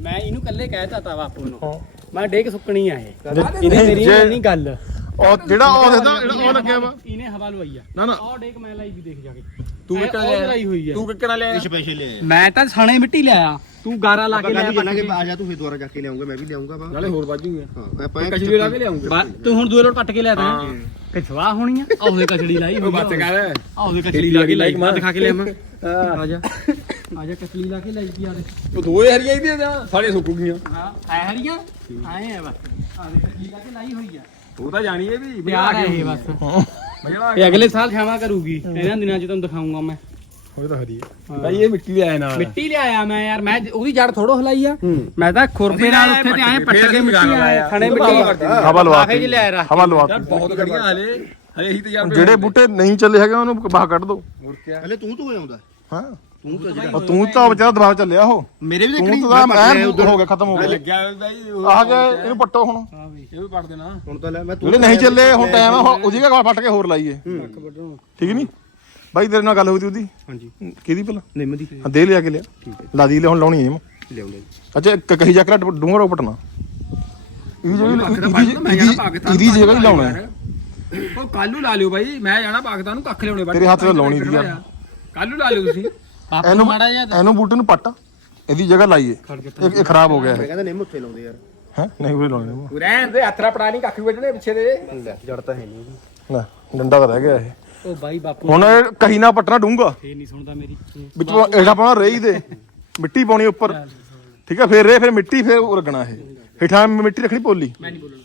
ਮੈਂ ਇਹਨੂੰ ਕੱਲੇ ਕਹਿਤਾ ਤਾ ਬਾਪੂ ਨੂੰ। ਹਾਂ। ਮੈਂ ਡੇਕ ਸੁੱਕਣੀ ਆ ਇਹ। ਜੇ- ਇਹਨੇ ਮੇਰੀ ਜੇ- ਨਹੀਂ ਗੱਲ। ਉਹ ਜਿਹੜਾ ਉਹ ਦੇਖਦਾ ਜਿਹੜਾ ਉਹ ਲੱਗਿਆ ਵਾ। ਇਹਨੇ ਹਵਾ ਲਵਾਈ ਆ। ਨਾ ਨਾ। ਆਹ ਡੇਕ ਮੈਂ ਲਾਈ ਵੀ ਦੇਖ ਜਾ ਕੇ। ਤੂੰ ਕਿੱਕਣਾ ਉਹ ਹੋਈ ਆ। ਤੂੰ ਕਿੱਕਣਾ ਲਿਆ? ਸਪੈਸ਼ਲ ਹੈ ਮੈਂ ਤਾਂ ਸਣੇ ਮਿੱਟੀ ਲਿਆਇਆ। ਤੂੰ ਗਾਰਾ ਲਾ ਕੇ ਆਪਾਂ ਕੱਲ ਜਾਣਾ ਕਿ ਆ ਜਾ ਤੂੰ ਫਿਰ ਦੁਬਾਰਾ ਜਾ ਕੇ ਲਿਆਉਂਗਾ ਮੈਂ ਵੀ ਲਿਆਉਂਗਾ ਬਾ। ਨਾਲੇ ਹੋਰ ਵਾਜੂਗੇ ਹਾਂ ਆਪਾਂ ਕਸ਼ਮੀਰ ਲਾ ਕੇ ਲਿਆਉਂਗੇ। ਤੂੰ ਹੁਣ ਦੂਏ ਰੋਡ ਪੱਟ ਕੇ ਲਿਆ ਤਾ। ਪਿਛਵਾ ਹੋਣੀ ਆ? ਆਹਦੇ ਕਚੜੀ ਲਾਈ ਉਹ ਬੱਤ ਕਰ। ਆਹਦੇ ਕਚੜੀ ਲਾ ਕੇ ਲਾਈ। ਮੈਂ ਦਿਖਾ ਕੇ ਲਿਆ ਮੈਂ। ਆ ਜਾ। ਆ ਜਾ ਕਚੜੀ ਲਾ ਕੇ ਲਾਈ ਕੀ ਆ ਦੇ ਉਹ ਦੋਏ ਹਰੀਆਂ ਹੀ ਦੀਆਂ ਤਾਂ ਸਾਰੇ ਸੁੱਕ ਗਈਆਂ। ਹਾਂ ਐ ਹਰੀਆਂ? ਆਏ ਆ ਬਸ। ਆਹਦੇ ਕਚੜੀ ਲਾ ਕੇ ਲਾਈ ਹੋਈ ਆ। ਉਹ ਤਾਂ ਜਾਣੀ ਹੈ ਵੀ ਪਿਆਰ ਹੈ ਇਹ ਬਸ। ਇਹ ਅਗਲੇ ਸਾਲ ਛਾਵਾਂ ਕਰੂਗੀ। ਇਹਨਾਂ ਦਿਨਾਂ 'ਚ ਤੁਹਾਨੂੰ ਦਿਖਾਉਂਗਾ ਮੈਂ। ਉਹ ਤਾਂ ਹਰੀ ਭਾਈ ਇਹ ਮਿੱਟੀ ਲਿਆਇਆ ਨਾਲ। ਮਿੱਟੀ ਲਿਆਇਆ ਮੈਂ ਯਾਰ ਮੈਂ ਉਹਦੀ ਜੜ ਥੋੜੋ ਹਲਾਈ ਆ। ਮੈਂ ਤਾਂ ਖੁਰਪੇ ਨਾਲ ਉੱਥੇ ਤੇ ਆਏ ਪੱਟ ਕੇ ਮਿੱਟੀ ਆਏ ਖਣੇ ਮਿੱਟੀ ਹਵਾ ਲਵਾ ਆਖੇ ਜੀ ਲੈ ਰਾ ਹਵਾ ਲਵਾ ਬਹੁਤ ਗੜੀਆਂ ਹਲੇ। ਹਲੇ ਇਹੀ ਤੇ ਯਾਰ ਜਿਹੜੇ ਬੂਟੇ ਨਹੀਂ ਚੱਲੇ ਹੈਗੇ ਉਹਨੂੰ ਬਾਹਰ ਕੱਢ ਦੋ। ਹੋਰ ਕੀ ਹਲੇ ਤੂੰ ਤੂੰ ਆਉਂਦਾ। ਹਾਂ। ਤੂੰ ਤਾਂ ਜਿਹੜਾ ਉਹ ਤੂੰ ਤਾਂ ਵਿਚਾਰਾ ਦਬਾਅ ਚੱਲਿਆ ਉਹ। ਮੇਰੇ ਵੀ ਤੂੰ ਦੇਖਣੀ ਤਾਂ ਐਨ ਹੋ ਗਿਆ ਖਤਮ ਹੋ ਗਿਆ। ਲੱਗਿਆ ਹੋਇਆ ਬਾਈ ਆਹ ਕੇ ਇਹਨੂੰ ਪੱਟੋ ਹੁਣ। ਇਹ ਵੀ ਪੜ ਦੇਣਾ। ਹੁਣ ਤਾਂ ਲੈ ਮੈਂ ਤੂੰ ਜਿਹੜੇ ਨਹੀਂ ਚੱਲੇ ਹੁਣ ਟਾਈਮ ਆ ਹੁਣ ਉਹਦੀ ਫੱਟ ਕੇ ਹੋਰ ਲਾਈਏ। ਠੀਕ ਨਹੀਂ ਬਾਈ ਤੇਰੇ ਨਾਲ ਗੱਲ ਹੋਈ ਤੀ ਉਹਦੀ? ਹਾਂਜੀ। ਕਿਹਦੀ ਭਲਾ? ਨਿੰਮ ਦੀ। ਹਾਂ ਦੇ ਲਿਆ ਕੇ ਲਿਆ। ਲਾ ਦੀ ਲੈ ਹੁਣ ਲਾਉਣੀ ਹੈ ਮੈਂ। ਲਿਆਉਂਦੇ ਅੱਛਾ ਇੱਕ ਕਹੀ ਜਾ ਕੇ ਡੂੰਘਾ ਪਟਣਾ ਇਹ ਜਿਹੜੀ ਇਹਦੀ ਜਗ੍ਹਾ ਹੀ ਲਾਉਣਾ ਹੈ। ਉਹ ਕੱਲੂ ਲਾ ਲਿਓ ਬਾਈ ਮੈਂ ਜਾਣਾ ਪਾਕਿਸਤਾਨ ਨੂੰ ਕੱਖ ਲਿਆਉਣੇ ਬਾਈ। ਤੇਰੇ ਹੱਥ ਨਾਲ ਲਾਉਣੀ ਦੀ ਆ। ਕੱਲੂ ਲਾ ਲਿਓ ਤੁਸੀਂ। ਇਹਨੂੰ ਇਹਨੂੰ ਬੂਟੇ ਨੂੰ ਪੱਟ। ਇਹਦੀ ਜਗ੍ਹਾ ਲਾਈਏ। ਇਹ ਇਹ ਖਰਾਬ ਹੋ ਗਿਆ ਮੈਂ ਹੈ ਕਹਿੰਦਾ ਨਿੰਮ ਉੱਥੇ ਲਾਉਂਦੇ ਯਾਰ। ਹੈ? ਨਹੀਂ ਉਹ ਲਾਉਣੇ। ਰਹਿਣ ਦੇ ਹੱਥਰਾ ਪੜਾ ਨਹੀਂ ਕੱਖ ਵੱਢਣੇ ਪਿੱਛੇ ਦੇ। ਲੈ ਜੜ ਤਾਂ ਹੈ ਨਹੀਂ। ਲੈ ਡੰਡਾ ਤਾਂ ਰਹਿ ਗਿਆ ਇਹ। ਉਹ ਬਾਈ ਬਾਪੂ ਹੁਣ ਇਹ ਕਹੀ ਨਾ ਪਟਣਾ ਡੂੰਗਾ ਫੇਰ ਨਹੀਂ ਸੁਣਦਾ ਮੇਰੀ। ਵਿੱਚ ਇਹਦਾ ਪਾਉਣਾ ਰੇਈ ਦੇ। ਮਿੱਟੀ ਪਾਉਣੀ ਉੱਪਰ। ਠੀਕ ਹੈ ਫਿਰ ਰੇ ਫਿਰ ਮਿੱਟੀ ਫਿਰ ਉਹ ਲੱਗਣਾ ਇਹ। ਹੇਠਾਂ ਮਿੱਟੀ ਰੱਖਣੀ ਪੋਲੀ। ਮੈਂ ਨਹੀਂ ਬੋਲਣਾ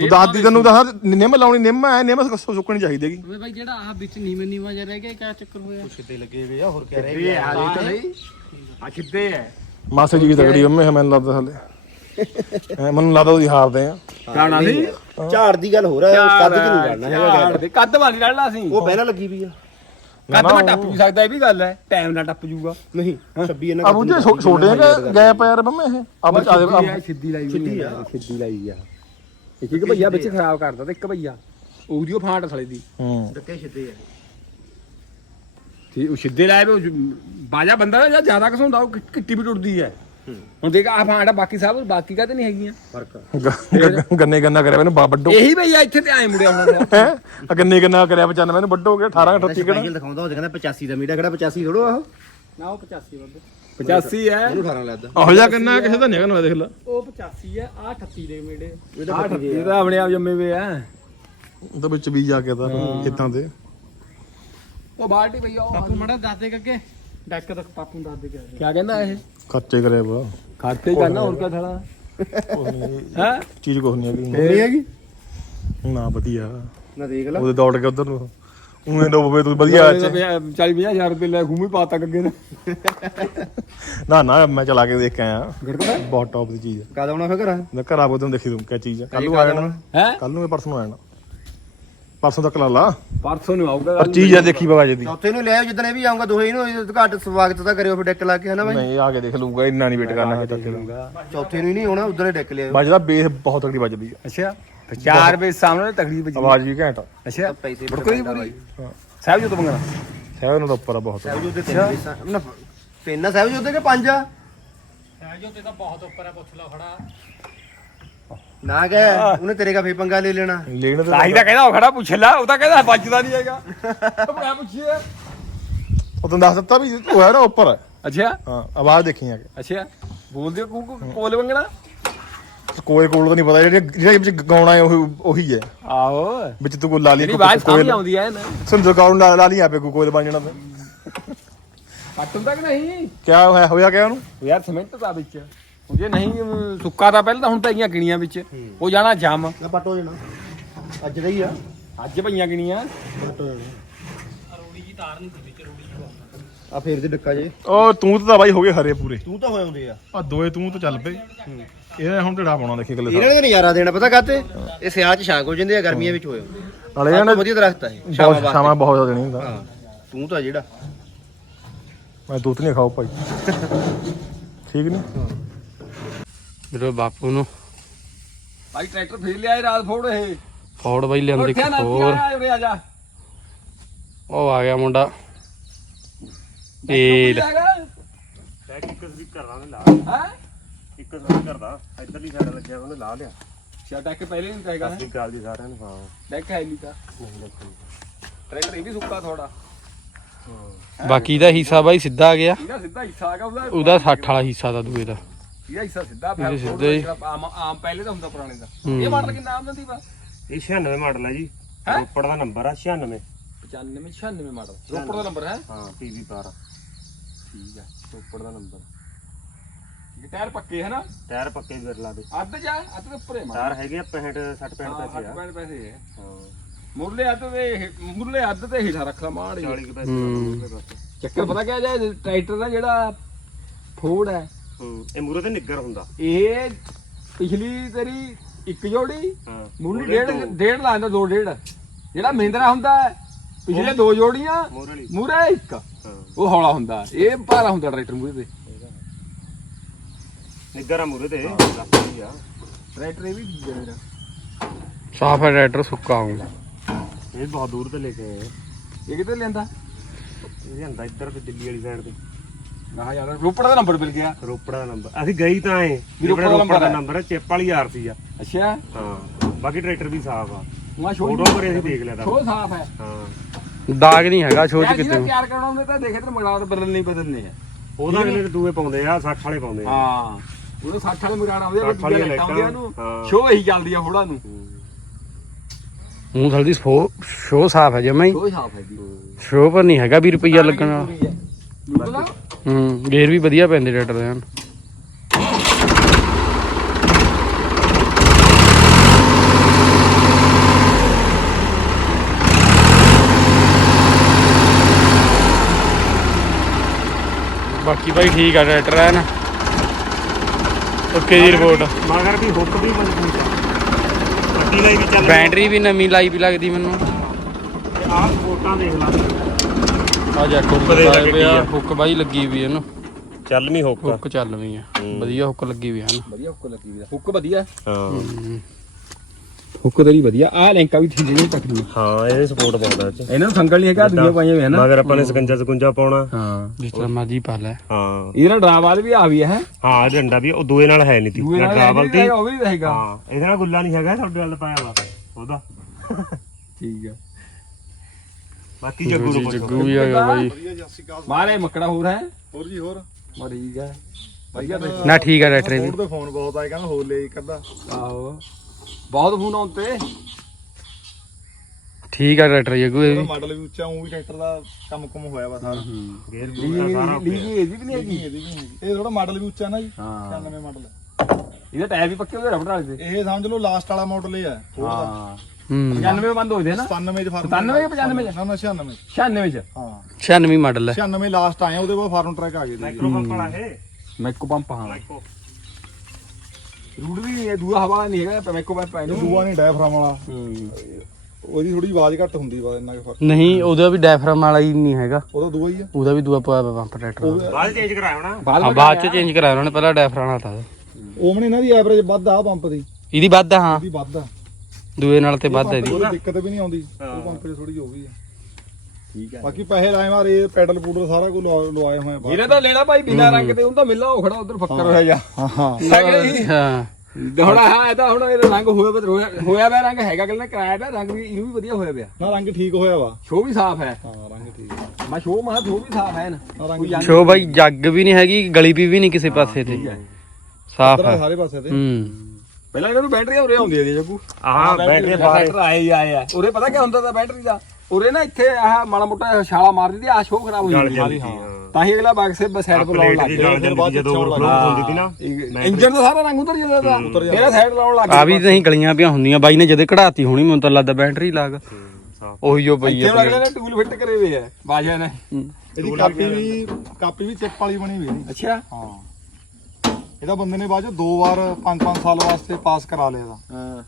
ਤੂੰ ਦੱਸ ਦੀ ਤੈਨੂੰ ਦੱਸ ਨਿੰਮ ਲਾਉਣੀ ਨਿੰਮ ਐ ਨਿੰਮ ਸੁੱਕ- ਸੁੱਕਣੀ ਚਾਹੀਦੀ ਹੈਗੀ। ਓਏ ਬਾਈ ਜਿਹੜਾ ਆਹ ਵਿੱਚ ਨੀਵੇਂ ਨੀਵਾਂ ਜਿਹਾ ਰਹਿ ਗਿਆ ਕਿਆ ਚੱਕਰ ਹੋਇਆ? ਸਿੱਧੇ ਲੱਗੇ ਹੋਏ ਆ ਹੋਰ ਕੀ ਰਹਿ ਗਿਆ? ਆ ਕਿੱਦੇ ਹੈ ਮਾਸੇ ਜੀ ਦੀ ਤਗੜੀ ਅੰਮੇ ਮੈਨੂੰ ਲੱਗਦਾ ਹਲੇ। ਐ ਮੈਨੂੰ ਲੱਗਦਾ ਉਹਦੀ ਹਾਰਦੇ ਆ। ਗਾਣਾ ਨਹੀਂ ਝਾੜ ਦੀ ਗੱਲ ਹੋ ਰਿਹਾ ਕੱਦ ਚ ਨਹੀਂ ਕਰਨਾ ਹੈਗਾ ਝਾੜ ਦੇ। ਕੱਦ ਵਾਲੀ ਲੜਨਾ ਸੀ। ਉਹ ਪਹਿਲਾਂ ਲੱਗੀ ਵੀ ਆ। ਕੱਦ ਮੈਂ ਟੱਪ ਵੀ ਸਕਦਾ ਇਹ ਵੀ ਗੱਲ ਹੈ। ਟਾਈਮ ਨਾਲ ਟੱਪ ਜੂਗਾ। ਨਹੀਂ 26 ਇਹਨਾਂ ਅਬੂ ਜੀ ਛੋਟੇ ਆ ਗਏ ਪੈਰ ਬੰਮੇ ਇਹ। ਅਬ ਸਿੱਧੀ ਸਿੱਧੀ ਲਾਈ ਸਿੱਧੀ ਆ ਸਿੱਧੀ ਲਾਈ ਆ। ਇੱਕ ਇੱਕ ਭਈਆ ਵਿੱਚ ਖਰਾਬ ਕਰਦਾ ਤੇ ਇੱਕ ਭਈਆ। ਉਹਦੀ ਉਹ ਫਾਂਟ ਥਲੇ ਦੀ। ਹੂੰ। ਡੱਕੇ ਸਿੱਧੇ ਆ। ਠੀਕ ਉਹ ਸਿੱਧੇ ਲਾਏ ਬਾਜਾ ਬੰਦਾ ਜਾਂ ਜ਼ਿਆਦਾ ਘਸਾਉਂਦਾ ਉਹ ਕਿੱਟੀ ਵੀ ਟੁੱਟਦੀ ਹੈ। ਹੁਣ ਦੇਖ ਆ ਆ ਬਾਕੀ ਸਭ ਬਾਕੀ ਕਾਹਤੇ ਨਹੀਂ ਹੈਗੀਆਂ? ਫ਼ਰਕ ਆ। ਗ- ਗੰਨੇ ਗੰਨਾ ਕਰਿਆ ਮੈਨੂੰ ਬਾ ਵੱਡੋ। ਇਹੀ ਭਈਆ ਇੱਥੇ ਤੇ ਆਏ ਮੁੜਿਆ ਹੁਣ। ਹੈ? ਆ ਗੰਨੇ ਗੰਨਾ ਕਰਿਆ 95 ਮੈਨੂੰ ਵੱਡੋ ਹੋ ਗਿਆ 18 38 ਕਿਹੜਾ? ਸਾਈਕਲ ਦਿਖਾਉਂਦਾ ਉਹ ਕਹਿੰਦਾ 85 ਦਾ ਮੀਟਰ ਕਿਹੜਾ 85 ਥੋੜੋ ਆਹ ਨਾ ਉਹ 85 ਬੱਬੇ 85 ਹੈ ਉਹਨੂੰ 18 ਲੱਗਦਾ। ਉਹੋ ਜਿਹਾ ਗੰਨਾ ਕਿਸੇ ਦਾ ਨਹੀਂ ਹੈਗਾ ਨਾ ਦੇਖ ਲੈ। ਉਹ 85 ਹੈ ਆ 38 ਦੇ ਮੇੜੇ ਇਹ ਤਾਂ ਆਪਣੇ ਆਪ ਜੰਮੇ ਵੇ ਆ ਉਹਦੇ ਵਿੱਚ ਵੀ ਜਾ ਕੇ ਤਾਂ ਇਦਾਂ ਦੇ। ਉਹ ਬਾਲਟੀ ਭਈਆ ਉਹ ਪਾਪੂ ਮੜਾ ਦੱਸ ਦੇ ਅੱਗੇ। ਡੈਕ ਤੱਕ ਪਾਪੂ ਨੂੰ ਦੱਸ ਦੇ ਕਿਆ ਕੀ ਕਹਿੰਦਾ ਇਹ? ਖਰਚੇ ਕਰਿਆ ਵਾ। ਖਾਤੇ ਕਰਨਾ ਹੋਰ ਕਿਆ ਥੜਾ ਹੈ? ਚੀਜ਼ ਕੁਛ ਨਹੀਂ ਹੈਗੀ। ਨਹੀਂ ਹੈਗੀ? ਨਾ ਵਧੀਆ। ਨਾ ਦੇਖ ਲੈ। ਉਹਦੇ ਦੌੜ ਕੇ ਉਧਰ ਨੂੰ। ਉਹਨੇ ਡੋਬੇ ਤੂੰ ਵਧੀਆ ਚ। 40 ਹਜ਼ਾਰ ਰੁਪਏ ਲੈ ਘੂਮੀ ਪਾਤਾ ਅੱਗੇ ਨੇ ਨਾ ਨਾ ਮੈਂ ਚਲਾ ਕੇ ਦੇਖ ਕੇ ਆਇਆ। ਬਹੁਤ ਟੌਪ ਦੀ ਚੀਜ਼ ਹੈ। ਕਦ ਆਉਣਾ ਫੇਰ ਘਰ? ਮੈਂ ਘਰ ਆ ਤੈਨੂੰ ਦੇਖੀ ਦੂੰ ਕਿਆ ਚੀਜ਼ ਹੈ। ਕੱਲ ਨੂੰ ਆ ਜਾਣਾ। ਹੈ? ਕੱਲ ਨੂੰ ਮੈਂ ਪਰਸੋਂ ਆ ਜਾਣਾ। ਪਰਸੋਂ ਤੱਕ ਲਾ ਲਾ। ਪਰਸੋਂ ਨੂੰ ਆਊਗਾ ਆ ਚੀਜ਼ ਆ ਦੇਖੀ ਬਾਬਾ ਜੀ ਦੀ। ਚੌਥੇ ਨੂੰ ਲੈ ਆਓ ਜਿੱਦਣ ਇਹ ਵੀ ਆਉਂਗਾ ਦੋਹੇ ਨੂੰ ਘੱਟ ਸਵਾਗਤ ਤਾਂ ਕਰਿਓ ਫਿਰ ਡੈਕ ਲਾ ਕੇ ਹਨਾ ਬਾਈ? ਨਹੀਂ ਆ ਕੇ ਦੇਖ ਲੂੰਗਾ ਇੰਨਾ ਨਹੀਂ ਵੇਟ ਕਰਨਾ ਹਜੇ ਤੱਕ। ਚੌਥੇ ਨੂੰ ਹੀ ਨਹੀਂ ਆਉਣਾ ਉਦੋਂ ਹੀ ਡੈਕ ਲਿਆਓ। ਵੱਜਦਾ ਬੇਸ ਬਹੁਤ ਤਕੜੀ ਵੱਜਦੀ ਹੈ ਅੱਛਾ ਤੇ ਚਾਰ ਵਜੇ ਸਾਹਮਣੇ ਤਕੜੀ ਵਜੀ ਆਵਾਜ਼ ਵੀ ਘੈਂਟ ਆ। ਅੱਛਾ ਪੈਸੇ ਬੜਕੋਈ ਪੂਰੀ ਸਾਹਿਬ ਜੋ ਤੋਂ ਮੰਗਣਾ ਸ਼ਾਇਦ ਨੂੰ ਤਾਂ ਉੱਪਰ ਆ ਬਹੁਤ। ਸਾਹਿਬ ਜੀ ਦੇ ਤਿੰਨ ਪੀਸਾਂ ਨਾ ਤਿੰਨ ਆ ਸਾਹਿਬ ਜੀ ਉਹਦੇ ਕਿ ਪੰਜ ਆ? ਜੋ ਤੇ ਤਾਂ ਬਹੁਤ ਉੱਪਰ ਹੈ ਪੁੱਛ ਲਓ ਖੜਾ। ਨਾ ਕਹਿ ਉਹਨੇ ਤੇਰੇ ਕਾ ਫੇ ਪੰਗਾ ਲੈ ਲੈਣਾ। ਲੈਣ ਤੇ ਤਾਂ ਕਹਿੰਦਾ ਉਹ ਖੜਾ ਪੁੱਛ ਲੈ ਉਹ ਤਾਂ ਕਹਿੰਦਾ ਵੱਜਦਾ ਨਹੀਂ ਹੈਗਾ। ਬੜਾ ਪੁੱਛੀਏ ਉਹ ਤੈਨੂੰ ਦੱਸ ਦਿੱਤਾ ਵੀ ਉਹ ਹੈ ਨਾ ਉੱਪਰ? ਅੱਛਾ। ਹਾਂ ਆਵਾਜ਼ ਦੇਖੀ ਆ ਕੇ। ਅੱਛਾ। ਬੋਲਦੇ ਕੋ ਕੋਲ ਮੰਗਣਾ ਕੋਈ ਕੋਲ ਤਾਂ ਨਹੀਂ ਪਤਾ ਜਿਹੜੇ ਜਿਹੜੇ ਵਿੱਚ ਗਾਉਣਾ ਹੈ ਉਹੀ ਉਹੀ ਹੈ। ਆਓ ਵਿੱਚ ਤੂੰ ਕੋਈ ਲਾ ਲਈ ਜਿਹੜੀ ਆਵਾਜ਼ ਸਾਹਮਣੇ ਆਉਂਦੀ ਹੈ ਨਾ। ਸਿੰਦਰ ਕੌਰ ਨੂੰ ਲਾ ਲਈ ਆਪੇ ਕੋਈ ਕੋਲ ਬਣ ਜਾਣਾ ਤੇ ਪੱਟਣ ਤੱਕ ਨਹੀਂ? ਕਿਆ ਹੋਇਆ ਹੋਇਆ ਕਿਆ ਉਹਨੂੰ? ਯਾਰ ਸਿਮੈਂਟ ਦਾ ਵਿੱਚ ਜੇ ਨਹੀਂ ਅਮ, ਸੁੱਕਾ ਤਾਂ ਪਹਿਲਾਂ ਤਾਂ ਹੁਣ ਤਾਂ ਹੈਗੀਆਂ ਗਿਣੀਆਂ ਵਿੱਚ। ਉਹ ਜਾਣਾ ਜੰਮ। ਨਾ ਪੱਟ ਹੋ ਜਾਣਾ। ਅੱਜ ਦਾ ਹੀ ਆ। ਅੱਜ ਪਈਆਂ ਗਿਣੀਆਂ। ਪੱਟ ਹੋ ਜਾਣਾ। ਰੋੜੀ ਜੀ ਤਾਰ ਨਹੀਂ ਸੀ ਵਿੱਚ ਰੋੜੀ ਜੀ ਆ। ਫੇਰ ਦੇ ਡੱਕਾ ਜੇ। ਉਹ ਤੂੰ ਤਾਂ ਬਾਈ ਹੋ ਗਏ ਹਰੇ ਪੂਰੇ। ਤੂੰ ਤਾਂ ਹੋਏ ਹੁੰਦੇ ਆ। ਆ ਦੋਏ ਤੂੰ ਤਾਂ ਚੱਲ ਪਏ। ਇਹਨੇ ਹੁਣ ਢੜਾ ਪਾਉਣਾ ਦੇਖੀ ਗੱਲੇ ਇਹਨਾਂ ਨੇ ਤਾਂ ਨਜ਼ਾਰਾ ਦੇਣਾ ਪਤਾ ਕਾਤੇ ਇਹ ਸਿਆਲ ਚ ਛਾਗ ਹੋ ਜਾਂਦੇ ਆ ਗਰਮੀਆਂ ਵਿੱਚ ਹੋਏ। ਹੁੰਦੇ ਨਾਲੇ ਆ ਇਹਨੇ ਵਧੀਆ ਦਰਖਤ ਆ ਇਹ। ਸ਼ਾਮਾਂ ਬਹੁਤ ਵਾਸਤੇ। ਸ਼ਾਮਾਂ ਬਹੁਤ ਜ਼ਿਆਦਾ ਨਹੀਂ ਹੁੰਦਾ। ਹਾਂ ਤੂੰ ਤਾਂ ਜਿਹੜਾ। ਮੈਂ ਦੁੱਧ ਨਹੀਂ ਖਾਓ ਭਾਈ। ਠੀਕ ਨਹੀਂ ਮੇਰੇ ਬਾਪੂ ਨੂੰ। ਭਾਈ ਟਰੈਕਟਰ ਫੇਰ ਲਿਆਏ ਰਾਤ ਫੋੜ ਇਹ। ਫੋੜ ਬਾਈ ਲਿਆਂਦੀ ਨਾ ਹੋਰ। ਆ ਉਰੇ ਆ ਜਾ। ਉਹ ਆ ਗਿਆ ਮੁੰਡਾ। ਇਹ ਲੈ। ਇੱਕ ਸਪੀਕਰ ਕਰਦਾ ਉਹਨੇ ਲਾ ਹੈ? ਇੱਕ ਸਪੀਕਰ ਕਰਦਾ ਇੱਧਰਲੀ ਸਾਈਡ ਲੱਗਿਆ ਉਹਨੇ ਲਾ ਲਿਆ। ਸ਼ਾ ਟੈਕ ਪਹਿਲੇ ਨਹੀਂ ਹੈਗਾ ਸਤਿ ਗੱਲ ਦੀ ਸਾਰਿਆਂ ਨੂੰ ਹਾਂ। ਟੈਕ ਹੈ ਨਹੀਂ ਤਾਂ। ਟਰੈਕਟਰ ਇਹ ਵੀ ਸੁੱਕਾ ਥੋੜਾ ਬਾਕੀ ਦਾ ਹਿੱਸਾ ਬਾਈ ਸਿੱਧਾ ਆ ਗਿਆ। ਇਹਦਾ ਸਿੱਧਾ ਹਿੱਸਾ ਹੈਗਾ ਉਹਦਾ ਉਹਦਾ 60 ਵਾਲਾ ਹਿੱਸਾ ਦਾ ਦੂਏ ਦਾ। ਇਹਦਾ ਹਿੱਸਾ ਸਿੱਧਾ ਪਿਆ ਇਹ ਸਿੱਧਾ ਹੀ। ਜਿਹੜਾ ਆਮ ਆਮ ਪਹਿਲੇ ਦਾ ਹੁੰਦਾ ਪੁਰਾਣੇ ਦਾ। ਹੂੰ। ਇਹ ਮਾਡਲ ਕਿੰਨਾ ਆਮਦਨ ਦੀ ਵਾ ਇਹ 96 ਮਾਡਲ ਹੈ ਜੀ। ਹੈਂ? ਰੋਪੜ ਦਾ ਨੰਬਰ ਆ 96 95 96 ਮਾਡਲ। ਰੋਪੜ ਦਾ ਨੰਬਰ ਹੈ? ਹਾਂ ਪੀਵੀ 12 ਠੀਕ ਹੈ ਰੋਪੜ ਦਾ ਨੰਬਰ। ਇਹ ਟਾਇਰ ਪੱਕੇ ਹੈ ਨਾ? ਟਾਇਰ ਪੱਕੇ ਵਿਰਲਾ ਦੇ। ਅੱਧ ਜਾ ਅੱਧ ਦੇ ਉੱਪਰ ਹੈ ਟਾਇਰ ਹੈਗੇ ਆ 65 60 65 ਹਾਂ ਪੈਸੇ ਆ। 60 ਪੈਸੇ ਹੈ। ਹਾਂ। ਮੁਰਲੇ ਅੱਧ ਦੇ ਮੁਰਲੇ ਅੱਧ ਤੇ ਹੀਠਾ ਰੱਖ ਲਾ ਮਾੜ 40 ਕੁ ਪੈਸੇ। ਲੱਗਣਗੇ ਬਸ ਚੱਕਰ ਪਤਾ ਕਿਆ ਜਾਏ ਟਰੈਕਟਰ ਦਾ ਜਿਹੜਾ ਫੋੜ ਹੈ ਹੂੰ। ਇਹ ਮੂਰੇ ਤੇ ਨਿੱਗਰ ਹੁੰਦਾ। ਇਹ ਪਿਛਲੀ ਤੇਰੀ ਇੱਕ ਜੋੜੀ ਹਾਂ। ਮੁਰਲੀ ਡੇਢ ਡੇਢ ਲਾ ਦਿੰਦਾ ਦੋ ਡੇਢ। ਜਿਹੜਾ ਮਹਿੰਦਰਾ ਹੁੰਦਾ ਹੈ, ਪਿਛਲੇ ਦੋ ਜੋੜੀਆਂ ਮੂਰੇ ਵਾਲੀ। ਮੂਰੇ ਇੱਕ। ਹਾਂ। ਉਹ ਹੌਲਾ ਹੁੰਦਾ ਇਹ ਭਾਰਾ ਹੁੰਦਾ ਟਰੈਕਟਰ ਮੂਰੇ ਤੇ। ਨਿੱਗਰ ਆ ਮੂਰੇ ਤੇ। ਆ। ਟਰੈਕਟਰ ਇਹ ਵੀ ਜਿਹੜਾ ਸਾਫ਼ ਹੈ ਟਰੈਕਟਰ ਸੁੱਕਾ ਆਉਂਗਾ ਇਹ ਬਹੁਤ ਦੂਰ ਤੇ ਲੈ ਕੇ ਆਏ ਆ। ਇਹ ਕਿੱਥੇ ਲੈਂਦਾ ਇਹ ਜਾਂਦਾ ਇੱਧਰ ਤੇ ਦਿੱਲੀ ਵਾਲੀ ਸਾਈਡ ਤੇ। ਨਾ ਯਾਰ ਰੋਪੜ ਦਾ ਨੰਬਰ ਮਿਲ ਗਿਆ। ਰੋਪੜ ਦਾ ਨੰਬਰ ਅਸੀਂ ਗਈ ਤਾਂ ਏ ਵੀ ਰੋਪੜ ਦਾ ਰੋਪੜ number ਦਾ ਹੈ। ਨੰਬਰ ਹੈ ਚਿੱਪ ਵਾਲੀ ਆਰਸੀ ਆ। ਅੱਛਾ। ਹਾਂ ਬਾਕੀ ਟਰੈਕਟਰ ਵੀ ਸਾਫ਼ ਆ। ਮੈਂ ਛੋੜ ਫੋਟੋ ਕਰੇ ਅਸੀਂ ਦੇਖ ਲਿਆ ਤਾਂ। ਛੋ ਸਾਫ਼ ਹੈ। ਹਾਂ। ਦਾਗ ਨਹੀਂ ਹੈਗਾ ਛੋਚ ਯਾਰ ਕਿਤੇ। ਜਿਹਨੇ ਤਿਆਰ ਕਰਾਉਣਾ ਹੁੰਦੇ ਤਾਂ ਦੇਖੇ ਤੇ ਮਗਾੜ ਬਦਲਣੇ ਹੀ ਬਦਲਨੇ ਆ। ਉਹਦਾ ਅਗਲੇ ਤੇ ਦੂਏ ਪਾਉਂਦੇ ਆ 60 ਵਾਲੇ ਪਾਉਂਦੇ ਆ। ਹਾਂ ਉਹਨੂੰ 60 ਵਾਲੇ ਮਗਾੜ ਆਉਂਦੇ ਆ 60 ਵਾਲੀਆਂ ਲਾਈਟਾਂ ਆਉਂਦੀਆਂ ਨੂੰ ਹਾਂ। ਸ਼ੋ ਇਹੀ ਚੱਲਦੀ ਆ ਫੋੜਾ ਨੂੰ। ਹੂੰ। ਮੂੰਹ ਥਲ ਦੀ ਸ਼ੋ ਸਾਫ਼ ਹੈ ਜਮਾ ਹੀ। ਕੋਈ ਸਾਫ਼ ਹੈ ਜੀ। ਸ਼ੋ ਪਰ ਨਹੀਂ ਹੈਗਾ ਵੀ ਰੁਪਈਆ ਲੱਗਣ। ਹੂੰ ਗੇਰ ਵੀ ਵਧੀਆ ਪੈਂਦੇ ਟਰੈਕਟਰ ਦੇ ਹਨ ਬਾਕੀ ਭਾਈ ਠੀਕ ਆ ਟਰੈਕਟਰ ਹੈ ਨਾ ਓਕੇ ਦੀ ਰਿਪੋਰਟ। ਮਗਰ ਵੀ ਹੁੱਕ ਵੀ ਮਜ਼ਬੂਤ ਆ। ਅੱਡੀ ਲਈ ਵੀ ਚੱਲ ਬੈਟਰੀ ਵੀ ਨਵੀਂ ਲਾਈ ਵੀ ਲੱਗਦੀ ਮੈਨੂੰ। ਆਹ ਸਪੋਰਟਾਂ ਦੇਖ ਲਾ। ਆ ਜਾ ਹੁੱਕ ਦੇ ਲਾਇਆ ਲੱਗੀ ਪਿਆ ਆ। ਹੁੱਕ ਬਾਈ ਲੱਗੀ ਵੀ ਇਹਨੂੰ। ਚੱਲ ਨਹੀਂ ਹੁੱਕ ਹੁੱਕ ਚੱਲ ਵੀ ਆ। ਵਧੀਆ ਹੁੱਕ ਲੱਗੀ ਵੀ ਹਨ ਵਧੀਆ ਹੁੱਕ ਲੱਗੀ ਵੀ ਆ। ਹੁੱਕ ਵਧੀਆ। ਹਾਂ। ਹੁੱਕ ਤੇਰੀ ਵਧੀਆ। ਆ ਲੈਂਕਾ ਵੀ ਠੀਕ ਨਹੀਂ। ਤਕੜੀ ਹਾਂ ਇਹਦੇ ਸਪੋਰਟ ਬਹੁਤ ਆ ਚ। ਇਹਨਾਂ ਨੂੰ ਸੰਗਲ ਨਹੀਂ ਹੈਗਾ ਦੁਨੀਆ ਪਾਈਆਂ ਹੋਈਆਂ ਨਾ। ਮਗਰ ਆਪਾਂ ਨੇ ਸਕੰਜਾ ਸਕੁੰਜਾ ਪਾਉਣਾ। ਹਾਂ। ਜਿਸ ਤਰ੍ਹਾਂ ਮਰਜ਼ੀ ਪਾ ਲੈ। ਹਾਂ। ਇਹਦਾ ਡਰਾਵਾਲ ਵੀ ਆ ਵੀ ਹੈ। ਹਾਂ ਇਹ ਡੰਡਾ ਵੀ ਉਹ ਦੂਏ ਨਾਲ ਹੈ ਨਹੀਂ ਤੀ। ਡਰਾਵਲ ਵੀ ਉਹ ਵੀ ਰਹੇਗਾ ਹਾਂ ਇਹਦੇ ਨਾਲ ਗੁੱਲਾ ਨਹੀਂ ਹੈਗਾ ਤੁਹਾਡੇ ਨਾਲ ਪਾਇਆ ਵਾ। ਉਹਦਾ। ਠੀਕ ਹੈ ਬਾਕੀ ਜੱਗੂ ਨੂੰ ਪੁੱਛੋ ਜੱਗੂ ਵੀ ਆ ਗਿਆ ਬਾਈ। ਮਾਰੇ ਮੱਕੜਾ ਹੋਰ ਹੈ? ਹੋਰ ਜੀ ਹੋਰ। ਠੀਕ ਹੈ ਵਧੀਆ ਤੇ ਨਾ ਠੀਕ ਆ ਟਰੈਕਟਰ ਵੀ ਤੇ ਫੋਨ ਬਹੁਤ ਆਏ ਕਹਿੰਦਾ ਹੋਰ ਲੈ ਇੱਕ ਅੱਧਾ ਆਹੋ। ਬਹੁਤ ਫੋਨ ਆਉਂਦੇ ਠੀਕ ਆ ਟਰੈਕਟਰ ਜੱਗੂ ਇਹ ਵੀ। ਮਾਡਲ ਵੀ ਉੱਚਾ ਉਹ ਵੀ ਟਰੈਕਟਰ ਦਾ ਕੰਮ ਕੁਮ ਹੋਇਆ ਵਾ ਸਾਰਾ। ਗੇਰ ਗੂਰ ਸਾਰਾ ਲੀਕ ਇਹਦੀ ਵੀ ਨਹੀਂ ਹੈਗੀ। ਇਹਦੀ ਵੀ ਨਹੀਂ ਹੈਗੀ। ਇਹ ਥੋੜਾ ਮਾਡਲ ਵੀ ਉੱਚਾ ਨਾ ਜੀ ਹਾਂ। 99 ਮਾਡਲ ਇਹਦਾ ਟਾਇਰ ਵੀ ਪੱਕੇ ਉਹਦੇ ਰਬੜ ਵਾਲੇ ਦੇ? ਇਹ ਸਮਝ ਲਓ ਲਾਸਟ ਵਾਲਾ ਮਾਡਲ ਇਹ ਹੈ ਹਾਂ ਹੂੰ। 95 ਬੰਦ ਹੋ ਗਏ ਨਾ? 97 ਚ ਫਾਰਮ 97 ਜਾਂ 95 ਚ? ਨਾ ਨਾ 96 96 ਚ। ਹਾਂ। 96 ਮਾਡਲ ਹੈ। 96 ਲਾਸਟ ਆਏ ਆ, ਉਹਦੇ ਬਾਅਦ ਫਾਰਮ ਟਰੈਕ ਆ ਗਏ ਸੀ ਮਾਈਕਰੋ ਪੰਪ ਵਾਲਾ ਇਹ ਮੈਕੋ ਪੰਪ ਹਾਂ। ਰੂਟ ਵੀ ਨਹੀਂ ਹੈ ਦੂਆ ਹਵਾ ਨਹੀਂ ਹੈਗਾ ਮੈਕੋ ਪੰਪ ਹੈ ਇਹ ਦੂਆ ਨਹੀਂ ਡਾਇਫਰਾਮ ਵਾਲਾ। ਉਹਦੀ ਥੋੜੀ ਆਵਾਜ਼ ਘੱਟ ਹੁੰਦੀ ਵਾ ਇੰਨਾ ਕੁ ਫ਼ਰਕ। ਨਹੀਂ ਉਹਦਾ ਵੀ ਡਾਇਫਰਾਮ ਵਾਲਾ ਹੀ ਨਹੀਂ ਹੈਗਾ। ਉਹਦਾ ਦੂਆ ਹੀ ਆ। ਉਹਦਾ ਵੀ ਦੂਆ ਪਾਇਆ ਪੰਪ ਟਰੈਕਟਰ ਦਾ ਬਾਅਦ ਚੇਂਜ ਕਰਾਇਆ ਹੋਣਾ ਹਾਂ ਬਾਅਦ ਚ ਚੇਂਜ ਕਰਾਇਆ ਉਹਨਾਂ ਨੇ ਪਹਿਲਾਂ ਡਾਇਫਰਾਮ ਵਾਲਾ ਤਾਂ। ਉਹ ਮਨੇ ਇਹਨਾਂ ਦੀ ਐਵਰੇਜ ਵੱਧ ਆ ਪੰਪ ਦੀ। ਇਹਦੀ ਵੱਧ ਆ ਹਾਂ। ਇਹਦੀ ਵੱਧ ਆ। ਦੂਏ ਨਾਲ ਤੇ ਵੱਧ ਹੈ ਇਹਦੀ ਕੋਈ ਦਿੱਕਤ ਵੀ ਨਹੀਂ ਆਉਂਦੀ ਉਹ ਪੰਪ ਦੀ ਥੋੜੀ ਹੋ ਗਈ ਆ ਠੀਕ ਹੈ ਬਾਕੀ ਪੈਸੇ ਲਾਏ ਮਾਰੇ ਪੈਡਲ ਪੂਡਲ ਸਾਰਾ ਕੁਝ ਲਵਾਏ ਹੋਏ ਆ ਬਾਹਰ। ਇਹਨੇ ਤਾਂ ਲੈਣਾ ਭਾਈ ਬਿਨਾ ਰੰਗ ਤੇ ਉਹਦਾ ਮਿਲਣਾ ਉਹ ਖੜਾ ਉਧਰ ਫੱਕਰ। ਹੋਇਆ ਜਾ ਹਾਂ ਹਾਂ। ਹਾਂ। ਹੁਣ ਹਾਂ ਇਹ ਤਾਂ ਹੁਣ ਇਹਦਾ ਰੰਗ ਹੋਇਆ ਪਿਆ ਹੋਇਆ- ਹੋਇਆ ਪਿਆ ਰੰਗ ਹੈਗਾ ਕਿ ਕਰਾਇਆ ਪਿਆ ਰੰਗ ਵੀ ਇਹਨੂੰ ਵੀ ਵਧੀਆ ਹੋਇਆ ਪਿਆ। ਨਾ ਰੰਗ ਠੀਕ ਹੋਇਆ ਵਾ। ਸ਼ੋ ਵੀ ਸਾਫ਼ ਹੈ। ਹਾਂ ਰੰਗ ਠੀਕ ਆ। ਮੈਂ ਸ਼ੋ ਮਾ ਸ਼ੋ ਵੀ ਸਾਫ਼ ਹੈ ਨਾ। ਨਾ ਰੰਗ ਕੋਈ ਸ਼ੋ ਬਾਈ ਜੱਗ ਵੀ ਨਹੀਂ ਹੈਗੀ ਗਲੀ ਵੀ ਵੀ ਨਹੀਂ ਕਿਸੇ ਪਾਸੇ ਤੇ। ਸਾਫ਼ ਹੈ। ਸਾਰੇ ਪਾਸੇ ਤੇ। ਹੂੰ। ਪਹਿਲਾਂ ਇਹਨਾਂ ਨੂੰ ਬੈਟਰੀ ਉਰੇ ਆਉਂਦੀ ਹੈ ਜੱਗੂ। ਆਹ ਬੈਟਰੀ ਟਰੈਕਟਰ ਆਏ ਆਏ ਆ। ਉਰੇ ਪਤਾ ਕੀ ਹੁੰਦਾ ਤਾਂ ਬੈਟਰੀ ਦਾ? ਉਰੇ ਨਾ ਇੱਥੇ ਆਹ ਮਾੜਾ ਮੋਟਾ ਛਾਲਾ ਮਾਰ ਦਿੰਦੀ ਆ ਸ਼ੋ ਖਰਾਬ ਹੋ ਜਾਂਦੀ ਜਾਂਦੀ ਸੀ ਹਾਂ। ਹਾਂ ਤਾਂ ਹੀ ਅਗਲਾ ਬਾਕਸੇ ਸਾਈਡ ਪਰ ਲਾਉਣ ਲੱਗ ਦੀ ਗਿਆ ਜਾਂਦੀ ਸੀ ਜਦੋਂ ਓਵਰਫਲੋ ਹੁੰਦੀ ਸੀ ਨਾ। ਇੰਜਨ ਦਾ ਸਾਰਾ ਰੰਗ ਉਤਰ ਜਾਂਦਾ ਤਾਂ। ਮੇਰਾ ਸਾਈਡ ਲਾਉਣ ਲੱਗ ਆ ਵੀ ਨਹੀਂ ਗਲੀਆਂ ਪਿਆ ਹੁੰਦੀਆਂ ਬਾਈ ਨੇ ਜਦੇ ਕਢਾਤੀ ਹੋਣੀ ਮੈਨੂੰ ਤਾਂ ਲੱਗਦਾ ਬੈਟਰੀ ਲਾਗ ਉਹੀ ਜੋ ਪਈ ਇੱਥੇ ਹੈ ਅਗਲੇ ਨੇ ਟੂਲ ਫਿੱਟ ਕਰੇ ਹੋਏ ਆ ਬਾਜਾ ਨੇ। ਇਹਦੀ ਕਾਪੀ ਵੀ ਕਾਪੀ ਵੀ ਚਿੱਪ ਵਾਲੀ ਬਣੀ ਹੋਈ ਹੈ ਅੱਛਾ। ਹਾਂ। ਇਹਦਾ ਬੰਦੇ ਨੇ ਬਾਅਦ ਚ ਦੋ ਵਾਰ 5-5 ਸਾਲ ਵਾਸਤੇ ਪਾਸ ਕਰਾ ਲਿਆ ਇਹਦਾ। ਹਾਂ।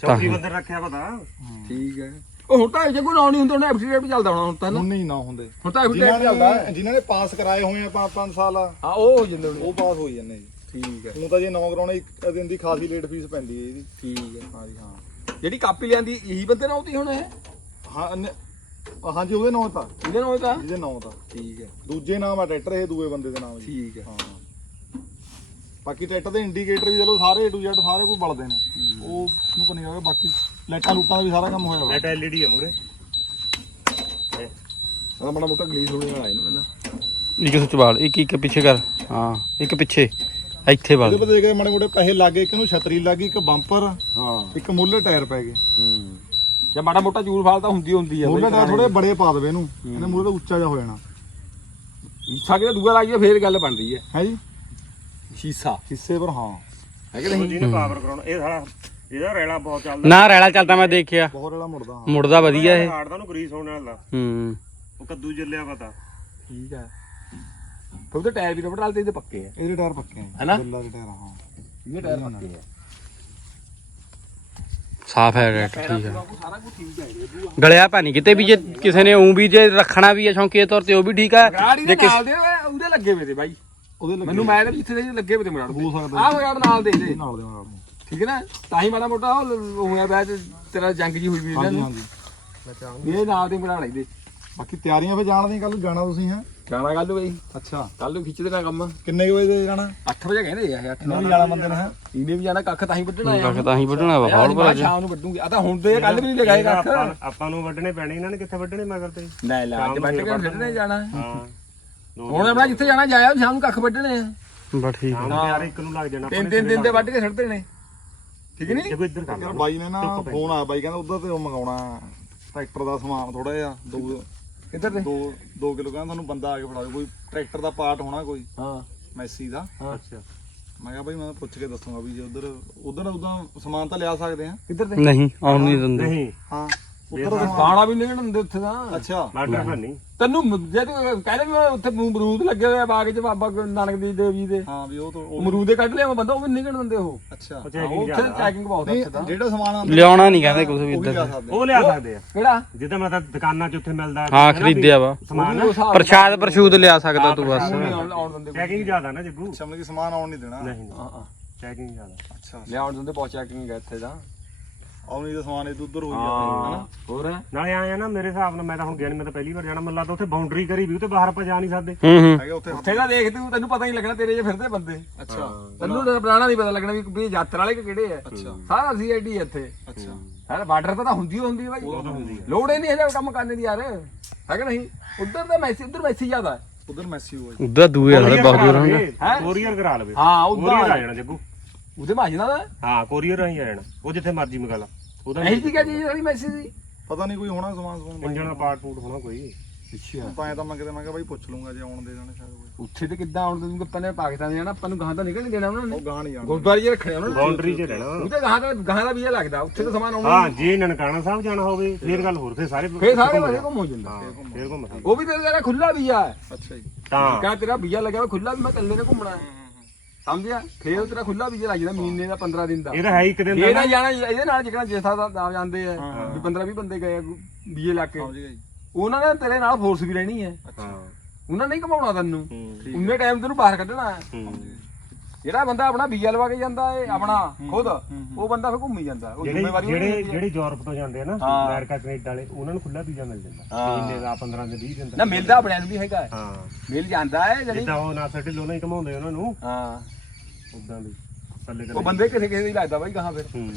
ਚੌਕੀ ਬੰਦਰ ਰੱਖਿਆ ਪਤਾ। ਠੀਕ ਹੈ। ਉਹ ਹੁਣ ਤਾਂ ਜੱਗੂ ਨਾ ਆਉਣੀ ਹੁੰਦਾ ਉਹਨੇ ਐਫਟੀਰੇਟ ਵੀ ਚੱਲਦਾ ਹੋਣਾ ਹੁਣ ਤਾਂ ਨਾ। ਹੁਣ ਨਹੀਂ ਨਾ ਹੁੰਦੇ। ਹੁਣ ਤਾਂ ਜਿਨ੍ਹਾਂ ਐਫਟੀਰੇਟ ਚੱਲਦਾ ਨੇ ਜਿਨ੍ਹਾਂ ਨੇ ਪਾਸ ਕਰਾਏ ਹੋਏ ਆ 5-5 ਸਾਲ। ਹਾਂ ਉਹ ਹੋ ਜਾਂਦੇ ਉਹ ਪਾਸ ਹੋਈ ਜਾਂਦੇ ਜੀ। ਠੀਕ ਹੈ। ਹੁਣ ਤਾਂ ਜੇ ਨੌ ਕਰਾਉਣਾ ਇੱਕ ਦਿਨ ਦੀ ਖਾਸੀ ਲੇਟ ਫੀਸ ਪੈਂਦੀ ਹੈ ਇਹਦੀ। ਠੀਕ ਹੈ। ਹਾਂ ਜੀ ਹਾਂ। ਜਿਹੜੀ ਕਾਪੀ ਲਿਆਂਦੀ ਇਹੀ ਬੰਦੇ ਨਾਲ ਹੁਣ ਇਹ? ਹਾਂ ਹਾਂਜੀ ਉਹਦੇ ਨਾਮ ਤਾਂ। ਇਹਦੇ ਨਾਲ ਤਾਂ। ਜਿਹਦੇ ਨਾਮ ਤਾਂ। ਠੀਕ ਹੈ। ਦੂਜੇ ਨਾਮ ਆ ਟਰੈਕਟਰ ਇਹ ਦੂਏ ਬੰਦੇ ਦੇ ਨਾਮ ਜੀ। ਠੀਕ ਹੈ। ਹਾਂ। ਬਾਕੀ ਟਰੈਕਟਰ ਦੇ ਇੰਡੀਕੇਟਰ ਵੀ ਚਲੋ ਸਾਰੇ A to Z ਸਾਰੇ ਕੋਈ ਬਲਦੇ ਨੇ। ਉਹ ਨੂੰ ਪਤਾ ਨਹੀਂ ਹੋਗਾ ਬਾਕੀ ਲਾਈਟਾਂ ਲੂਟਾਂ ਦਾ ਵੀ ਸਾਰਾ ਕੰਮ ਹੋਇਆ ਵਾ। ਨੈਟ ਐਲਈਡੀ ਆ ਮੂਰੇ ਆ ਮਾੜਾ ਮੋਟਾ ਗਲੀਸ ਹੋਣੇ ਵਾਲਾ ਇਹਨੂੰ ਪਹਿਲਾਂ। ਇੱਕ ਸੁੱਚ ਵਾਲ ਇੱਕ ਇੱਕ ਪਿੱਛੇ ਕਰ। ਹਾਂ। ਇੱਕ ਪਿੱਛੇ। ਇੱਥੇ ਵਾਲ ਇਹਦੇ ਦੇਖ ਕੇ ਮਾੜੇ ਮੋਟੇ ਪੈਸੇ ਲੱਗੇ ਇੱਕ ਨੂੰ ਛਤਰੀ ਲੱਗੀ ਇੱਕ ਬੰਪਰ ਹਾਂ। ਇੱਕ ਮੁੱਲੇ ਟਾਇਰ ਪੈ ਗਏ। ਹੂੰ। ਜੇ ਮਾੜਾ ਮੋਟਾ ਚੂਰ ਫਾਲ ਤਾਂ ਹੁੰਦੀ ਹੁੰਦੀ ਆ ਮੁੱਲੇ ਟਾਇਰ ਥੋੜੇ ਬੜੇ ਪਾ ਦੇਵੇ ਇਹਨੂੰ ਇਹਨੇ ਮੂਰੇ ਤੋਂ ਉੱਚਾ ਜਿਹਾ ਹੋ ਜਾਣਾ। ਸ਼ੀਸ਼ਾ ਕਿਤੇ ਦੂਆ ਲੱਗ ਗਿਆ ਫੇਰ ਗੱਲ ਬਣਦੀ ਹੈ ਹੈ ਜੀ? ਸ਼ੀਸ਼ਾ ਹਿੱਸੇ ਪਰ ਹਾਂ। ਹੈ ਕਿ ਨਹੀਂ? ਜਿਹਨੇ ਪਾਵਰ ਕਰਾਉਣਾ। ਇਹ ਸਾਲਾ ਇਹਦਾ ਰੈਲਾ ਬਹੁਤ ਚੱਲਦਾ। ਨਾ ਰੈਲਾ ਚੱਲਦਾ ਮੈਂ ਦੇਖਿਆ। ਬਹੁਤ ਰੇਲਾ ਮੁੜਦਾ ਹਾਂ। ਮੁੜਦਾ ਵਧੀਆ ਇਹ। ਹਾਰਡ ਦਾ ਨੂੰ ਗਰੀਸ ਹੋਣ ਵਾਲਾ। ਹੂੰ। ਉਹ ਕੱਦੂ ਜੱਲਿਆ ਪਤਾ। ਠੀਕ ਹੈ। ਫਿਰ ਉਹਦੇ ਟਾਇਰ ਵੀ ਰਬੜ ਵਾਲੇ ਤੇ ਇਹਦੇ ਪੱਕੇ ਆ। ਇਹਦੇ ਟਾਇਰ ਪੱਕੇ ਆ। ਹੈਨਾ? ਬਿੱਲਾ ਦੇ ਟਾਇਰ ਹਾਂ। ਇਹਦੇ ਟਾਇਰ ਪੱਕੇ ਆ। ਸਾਫ਼ ਹੈ ਟਰੈਕਟਰ ਠੀਕ ਹੈ। ਸਾਰਾ ਕੁਝ ਠੀਕ ਹੈ ਗਲਿਆ ਪਾ ਨਹੀਂ ਕਿਤੇ ਵੀ ਜੇ ਕਿਸੇ ਨੇ ਉਂ ਵੀ ਜੇ ਰੱਖਣਾ ਵੀ ਹੈ ਸ਼ੌਂਕੀ ਦੇ ਤੌਰ ਤੇ ਉਹ ਵੀ ਠੀਕ ਹੈ ਗਾੜੀ ਜੇ ਕਿਸ ਨਾਲ ਦੇ ਉਹਦੇ ਲੱਗੇ ਹੋਏ ਤੇ ਬਾਈ। ਉਹਦੇ ਲੱਗੇ ਮੈਨੂੰ ਮੈਂ ਤਾਂ ਜਿੱਥੇ ਦੇ ਲੱਗੇ ਹੋਏ ਤੇ ਮਰਾੜ ਹੋ ਸਕਦਾ ਆਹ ਮਰਾੜ ਨਾਲ ਦੇ ਦੇ ਨਾਲ ਦੇ ਨਾਲ ਨੂੰ। ਠੀਕ ਹੈ ਨਾ? ਤਾਂ ਹੀ ਮਾੜਾ ਮੋਟਾ ਉਹ ਲ- ਹੋਇਆ ਤੇ ਤੇਰਾ ਜੰਗ ਜੀ ਹੋਈ ਵੀ ਇਹਨਾਂ ਹਾਂਜੀ ਨੂੰ। ਹਾਂਜੀ। ਇਹ ਨਾਲ ਦੇ ਮਰਾੜ ਦੇ ਬਾਕੀ ਤਿਆਰੀਆਂ ਫੇ ਜਾਣ ਦੀਆਂ ਕੱਲ ਜਾਣਾ ਤੁਸੀਂ ਹੈ? ਜਾਣਾ ਕੱਲ ਬਈ। ਅੱਛਾ। ਕੱਲ ਨੂੰ ਖਿੱਚ ਦੇਣਾ ਕੰਮ। ਕਿੰਨੇ ਕੁ ਵਜੇ ਦੇ ਜਾਣਾ? 8 ਵਜੇ ਕਹਿੰਦੇ ਆ 8 ਨਹੀਂ ਜਾਣਾ ਬੰਦੇ ਨੇ ਹੈਂ? ਇਹਨੇ ਵੀ ਜਾਣਾ ਕੱਖ ਤਾਂ ਹੀ ਵੱਢਣਾ ਆ ਕੱਖ ਤਾਂ ਹੀ ਵੱਢਣਾ ਵਾ ਹੌਲ ਭਰਾ ਸ਼ਾਮ ਨੂੰ ਵੱਢੂਗੇ। ਆ ਤਾਂ ਹੁਣ ਤੇ ਕੱਲ ਵੀ ਨਹੀਂ ਲਗਾਏ ਕੱਖ। ਆਪਾਂ ਆਪਾਂ ਨੂੰ ਵੱਢਣੇ ਪੈਣੇ ਇਹਨਾਂ ਨੇ ਕਿੱਥੇ ਵੱਢਣੇ ਮਗਰ ਤੇ? ਲੈ ਲੈ ਅੱਜ ਵੱਢ ਕੇ ਵੱਢਣੇ। ਜਾਣਾ। ਹਾਂ। ਹੁਣ ਆਪਣਾ ਜਿੱਥੇ ਜਾਣਾ ਜਾਇਆ ਸ਼ਾਮ ਨੂੰ ਕੱਖ ਵੱਢਣੇ ਆ। ਬਾ ਠੀਕ ਨੂੰ ਯਾਰ ਇੱਕ ਨੂੰ ਲੱਗ ਜਾਣਾ ਤਿੰਨ ਤਿੰਨ ਦਿਨ ਤੇ ਵੱਢ ਕੇ ਛੱਡਦੇ ਨੇ ਠੀਕ ਨਹੀਂ? ਦੇਖੋ ਇੱਧਰ ਕਰ ਯਾਰ ਬਾਈ ਨੇ ਨਾ ਫੋਨ ਆਇਆ ਬਾਈ ਕਹਿੰਦਾ ਉਧਰ ਤੇ ਉਹ ਮੰਗਾਉਣਾ। ਟਰੈਕਟਰ ਦਾ ਸਮਾਨ ਥੋੜਾ ਜਿਹਾ ਦੋ ਕਿੱਧਰ? ਦੋ 2 ਕਿਲੋ ਕਹਿੰਦਾ ਤੁਹਾਨੂੰ ਬੰਦਾ ਆ ਕੇ ਫੜਾ ਦਿਓ ਕੋਈ ਟਰੈਕਟਰ ਦਾ ਪਾਰਟ ਹੋਣਾ ਕੋਈ? ਹਾਂ। ਮੈਸੀ ਦਾ? ਅੱਛਾ। ਮੈਂ ਕਿਹਾ ਬਾਈ ਮੈਂ ਪੁੱਛ ਕੇ ਦੱਸੂਗਾ ਵੀ ਜੇ ਉਧਰ ਉਧਰ ਉਦਾਂ ਸਮਾਨ ਤਾਂ ਲਿਆ ਸਕਦੇ ਆ। ਕਿੱਧਰ ਤੇ? ਨਹੀਂ ਆਉਣ ਨਹੀਂ ਦਿੰਦੇ। ਨਹੀਂ। ਹਾਂ। ਖਾਣਾ ਵੀ ਨਹੀਂ ਦਿੰਦੇ ਉੱਥੇ ਤਾਂ। ਅੱਛਾ। ਮਾਟਰ ਫਿਰ ਨਹੀਂ ਤੈਨੂੰ ਮ- ਜੇ ਤੂੰ ਕਹਿੰਦੇ ਵੀ ਮੈਂ ਉੱਥੇ ਅਮਰੂਦ ਲੱਗੇ ਹੋਏ ਆ ਬਾਗ 'ਚ ਬਾਬਾ ਗੁਰੂ ਨਾਨਕ ਦੀ ਦੇਵੀ ਦੇ ਹਾਂ ਵੀ ਉਹ ਤਾਂ ਉਹ- ਅਮਰੂਦ ਦੇ ਕੱਢ ਲਿਆ ਬੰਦਾ ਉਹ ਵੀ ਦਿੰਦੇ ਉਹ। ਅੱਛਾ। ਉਹ ਉੱਥੇ ਜ਼ਿਆਦਾ ਚੈਕਿੰਗ ਬਹੁਤ ਆ ਨਹੀਂ ਉੱਥੇ ਤਾਂ। ਜਿਹੜਾ ਸਮਾਨ ਆਉਂਦਾ ਲਿਆਉਣਾ ਨਹੀਂ ਕਹਿੰਦੇ ਕੁਝ ਵੀ ਉਹ ਵੀ ਇੱਧਰ ਲਿਆ ਸਕਦੇ ਉਹ ਲਿਆ ਸਕਦੇ ਆ। ਕਿਹੜਾ? ਜਿੱਦਾਂ ਮਤਲਬ ਦੁਕਾਨਾਂ 'ਚ ਉੱਥੇ ਮਿਲਦਾ ਹਾਂ ਹੈ ਨਾ ਵੀ ਖਰੀਦਿਆ ਵਾ। ਸਮਾਨ। ਉਹ ਹਿਸਾਬ ਪ੍ਰਸ਼ਾਦ ਪ੍ਰਸ਼ੂਦ ਲਿਆ ਸਕਦਾ ਤੂੰ ਬਸ। ਨਹੀਂ ਆਉਣ ਆਉਣ ਦਿੰਦੇ ਚੈਕਿੰਗ ਜ਼ਿਆਦਾ ਨਾ ਜੱਗੂ। ਮਤਲਬ ਕਿ ਸਮਾਨ ਆਉਣ ਨਹੀਂ ਦੇਣਾ। ਨਹੀਂ ਹਾਂ ਹਾਂ। ਚੈਕਿੰਗ ਜ਼ਿਆਦਾ। ਅੱਛਾ ਲਿਆਉਣ ਦਿੰਦੇ ਬਹੁਤ ਚੈਕਿੰਗ ਹੈ ਇੱਥੇ ਤਾਂ। ਆਉਣ ਦਾ ਸਮਾਨ ਇੱਧਰ ਉੱਧਰ ਹੋਈ ਜਾਂਦਾ ਹਨਾ? ਹੋਰ? ਹੈ ਨਾਲੇ ਆਏ ਆ ਨਾ ਮੇਰੇ ਹਿਸਾਬ ਨਾਲ ਮੈਂ ਤਾਂ ਹੁਣ ਗਿਆ ਨਹੀਂ ਮੈਂ ਤਾਂ ਪਹਿਲੀ ਵਾਰ ਜਾਣਾ ਮੈਨੂੰ ਲੱਗਦਾ ਉੱਥੇ ਬਾਉਂਡਰੀ ਕਰੀ ਵੀ ਉੱਤੇ ਬਾਹਰ ਆਪਾਂ ਜਾ ਨਹੀਂ ਸਕਦੇ। ਹੂੰ ਹੂੰ। ਹੈਗਾ ਉੱਥੇ ਉੱਥੇ ਦਾ ਦੇਖ ਤੂੰ ਤੈਨੂੰ ਪਤਾ ਹੀ ਲੱਗਣਾ ਤੇਰੇ ਜੇ ਫਿਰਦੇ ਬੰਦੇ। ਅੱਛਾ। ਤੈਨੂੰ ਤਾਂ ਪੁਰਾਣਾ ਨਹੀਂ ਪਤਾ ਲੱਗਣਾ ਵੀ ਵੀ ਇਹ ਯਾਤਰਾ ਵਾਲੇ ਕਿ ਕਿਹੜੇ ਆ। ਅੱਛਾ। ਸਾਰਾ ਸੀਆਈਡੀ ਇੱਥੇ। ਅੱਛਾ। ਹੈ ਬਾਰਡਰ ਤੇ ਤਾਂ ਹੁੰਦੀ ਹੁੰਦੀ ਹੈ ਬਾਈ। ਲੋੜ ਹੀ ਨਹੀਂ ਹੈ ਕੰਮ ਕਰਨੇ ਦੀ ਯਾਰ। ਹੈ ਕਿ ਨਹੀਂ? ਉਧਰ ਤਾਂ ਮੈਸੇਜ ਉਧਰ ਮੈਸੇਜ ਜ਼ਿਆਦਾ ਹੈ। ਉਧਰ ਮੈਸੀ ਹੋਇਆ ਉਧਰ ਦੂਏ ਹਲੇ ਬਹੁਤ ਦੂਰ ਹੁੰਦਾ ਹੈਂ? ਕੋਰੀਅਰ ਕਰਾ ਲਵੇ। ਹਾਂ ਕੋਰੀਅਰ ਆ ਉਧਰ ਜਾਣਾ। ਜੱਗੂ। ਉਹਦੇ ਮਾਜਨਾ ਦਾ? ਹਾਂ ਕੋਰੀਅਰ ਰਾਹੀਂ ਆ ਜਾਣਾ। ਉਹ ਜਿੱਥੇ ਮਰਜ਼ੀ ਮੰਗਾ ਲਾ। ਉਹਦਾ ਇਹੀ ਜੀ ਚੀਜ਼ ਵਾਲੀ ਮੈਸੇਜ ਦੀ। ਪਤਾ ਨਹੀਂ ਕੋਈ ਹੋਣਾ ਸਮਾਨ ਸਮਾਨ ਇੰਜਣ ਦਾ ਪਾਰਟ ਪੂਟ ਹੋਣਾ ਕੋਈ। ਅੱਛਾ। ਤਾਂ ਐ ਤਾਂ ਮੈਂ ਕਿਤੇ ਮੈਂ ਕਿਹਾ ਬਾਈ ਪੁੱਛ ਲੂੰਗਾ ਜੇ ਆਉਣ ਦੇ ਜਾਣੇ ਸ਼ਾਇਦ ਕੋਈ। ਉੱਥੇ ਤੇ ਕਿੱਦਾਂ ਆਉਣ ਦੇ ਆਪਾਂ ਨੇ ਪਾਕਿਸਤਾਨ ਜਾਣਾ ਆਪਾਂ ਨੂੰ ਗਾਹਾਂ ਤਾਂ ਨਿਕਲ ਨਹੀਂ ਦੇਣਾ ਉਹਨਾਂ ਨੇ। ਉਹ ਗਾਂ ਨਹੀਂ ਜਾਣਾ। ਗੁਰਦੁਆਰੇ 'ਚ ਰੱਖਣੇ ਉਹਨਾਂ ਨੇ। ਬਾਉਂਡਰੀ 'ਚ ਰਹਿਣਾ ਉਹਦੇ ਗਾਹਾਂ ਦਾ ਗਾਹਾਂ ਦਾ ਵੀਜ਼ਾ ਲੱਗਦਾ ਉੱਥੇ ਤਾਂ ਸਮਾਨ ਆਉਣਾ ਹਾਂ ਜੇ ਨਨਕਾਣਾ ਸਾਹਿਬ ਜਾਣਾ ਹੋਵੇ ਫੇਰ ਗੱਲ ਹੋਰ ਫੇਰ ਸਾਰੇ ਫੇਰ ਸਾਰੇ ਪਾਸੇ ਘੁੰਮ ਹੋ ਜਾਂਦਾ ਫੇਰ ਘੁੰਮ ਉਹ ਵੀ ਤੇਰੇ ਖੁੱਲਾ ਵੀਜ਼ਾ ਹੈ। ਅੱਛਾ ਜੀ। ਤਾਂ ਕਹਾਂ ਤੇਰਾ ਵੀਜ਼ਾ ਲੱਗਿਆ ਖੁੱਲਾ ਵੀ ਮੈਂ ਇਕੱਲੇ ਨੇ ਘੁੰਮਣਾ ਹੈ। ਸਮਝਿਆ? ਫੇਰ ਤੇਰਾ ਖੁੱਲਾ ਵੀਜ਼ਾ ਲੱਗ ਜਾਂਦਾ ਮਹੀਨੇ ਦਾ 15 ਦਿਨ ਦਾ। ਇਹ ਤਾਂ ਹੈ ਹੀ ਇੱਕ ਦਿਨ ਇਹ ਦਾ ਨਾ ਜਾਣਾ ਇਹਦੇ ਨਾਲ ਜਿਹੜਾ ਜੇਠਾ ਦਾ ਨਾਲ ਜਾਂਦੇ ਆ ਵੀ 15 20 ਬੰਦੇ ਗਏ ਵੀਜ਼ੇ ਲਾ ਕੇ। ਉਹਨਾਂ ਨੇ ਤੇਰੇ ਨਾਲ ਫੋਰਸ ਵੀ ਰਹਿਣੀ ਹੈ। ਹਾਂ। ਉਹਨਾਂ ਨੇ ਨਹੀਂ ਘਮਾਉਣਾ ਤੈਨੂੰ। ਉਨੇ ਟਾਈਮ ਤੈਨੂੰ ਬਾਹਰ ਕੱਢਣਾ ਹੈ। ਜਿਹੜਾ ਬੰਦਾ ਆਪਣਾ ਵੀਜ਼ਾ ਲਵਾ ਕੇ ਜਾਂਦਾ ਹੈ ਆਪਣਾ ਖੁਦ ਉਹ ਬੰਦਾ ਫਿਰ ਘੁੰਮੀ ਜਾਂਦਾ। ਉਹ ਜਿਹੜੇ ਜ਼ਿੰਮੇਵਾਰੀ ਜਿਹੜੇ ਜਿਹੜੇ ਯੂਰਪ ਤੋਂ ਜਾਂਦੇ ਆ ਨਾ। ਅਮਰੀਕਾ ਕੈਨੇਡਾ ਵਾਲੇ ਉਹਨਾਂ ਨੂੰ ਖੁੱਲਾ ਵੀਜ਼ਾ ਮਿਲ ਜਾਂਦਾ। ਮਹੀਨੇ ਦਾ 15 ਦਿਨ 20 ਦਿਨ ਨਾ ਦਾ ਮਿਲਦਾ ਆਪਣਿਆਂ ਨੂੰ ਵੀ ਹੈਗਾ। ਹੈ। ਮਿਲ ਜਾਂਦਾ ਹੈ ਜਿਹੜੀ ਜਿੱਦਾਂ ਉਹ ਨਾ ਸੱਟੇ ਲੋਨਾਂ ਹੀ ਘਮਾਉਂਦੇ ਉਹਨਾਂ ਨੂੰ। ਹਾਂ। ਉਦਾਂ ਦੀ ਥੱਲੇ ਉਹ ਬੰਦੇ ਕਿਸੇ ਕਿਸੇ ਦੀ ਲੱਗਦਾ ਬਾਈ ਕਹਾਂ ਫਿਰ। ਹੂੰ।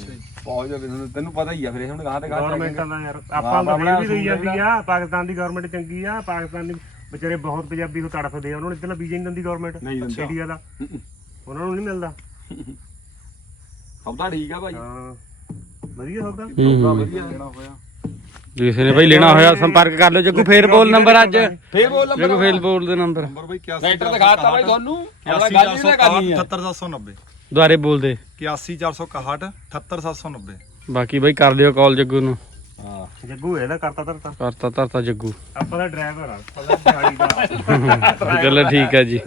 ਬਹੁਤ ਜ਼ਿਆਦਾ ਤੈਨੂੰ- ਤੈਨੂੰ ਪਤਾ ਹੀ ਆ ਫਿਰ ਇਹ ਹੁਣ ਕਹਾਂ ਤੇ ਕਹਾਂ ਗਵਰਨਮੈਂਟਾਂ ਦਾ ਯਾਰ ਆਪਾਂ ਆਪਣਾ ਫੇਰ ਵੀ ਰਹੀ ਅਸੂਲ ਜਾਂਦੀ ਆ ਪਾਕਿਸਤਾਨ ਦੀ ਗਵਰਨਮੈਂਟ ਚੰਗੀ ਆ ਪਾਕਿਸਤਾਨ ਦੀ ਵਿਚਾਰੇ ਬਹੁਤ ਪੰਜਾਬੀ ਉਹ ਤੜਫਦੇ ਆ ਉਹਨਾਂ ਨੂੰ ਇੱਧਰਲਾ ਵੀਜ਼ਾ ਨਹੀਂ ਦਿੰਦੀ ਗਵਰਨਮੈਂਟ। ਇੰਡੀਆ ਦਾ। ਉਹਨਾਂ ਨੂੰ ਨਹੀਂ ਮਿਲਦਾ। ਸਭ ਤਾਂ ਠੀਕ ਆ ਭਾਈ ਹਾਂ। ਵਧੀਆ ਸੌਦਾ। ਸਭ ਵਧੀਆ। ਹੋਇਆ ਕਿਸੇ ਨੇ ਭਾਈ ਲੈਣਾ ਹੋਇਆ ਸੰਪਰਕ ਕਰ ਲਿਓ ਜੱਗੂ ਫੇਰ ਬੋਲ ਨੰਬਰ ਅੱਜ। ਫੇਰ ਬੋਲ ਨੰਬਰ ਜੱਗੂ ਫੇਰ ਬੋਲ ਦੇ ਨੰਬਰ ਨੰਬਰ ਬਈ 81 ਲੈਟਰ ਦਿਖਾਤਾ ਭਾਈ ਤੁਹਾਨੂੰ। ਆਪਣਾ ਗੱਲ ਹੀ ਨਾ ਕਰਨੀ ਹੈ। 78790 ਦੁਆਰੇ ਬੋਲ ਦੇ। 81461 78790 ਬਾਕੀ ਭਾਈ ਕਰ ਲਿਓ ਕਾਲ ਜੱਗੂ ਨੂੰ। ਹਾਂ। ਜੱਗੂ ਇਹਦਾ ਕਰਤਾ ਧਰਤਾ। ਕਰਤਾ ਧਰਤਾ ਜੱਗੂ। ਆਪਾਂ ਦਾ ਡਰਾਈਵਰ ਆ। ਪਤਾ ਦਿਹਾੜੀ ਦਾ। ਚਲੋ ਠੀਕ ਹੈ ਜੀ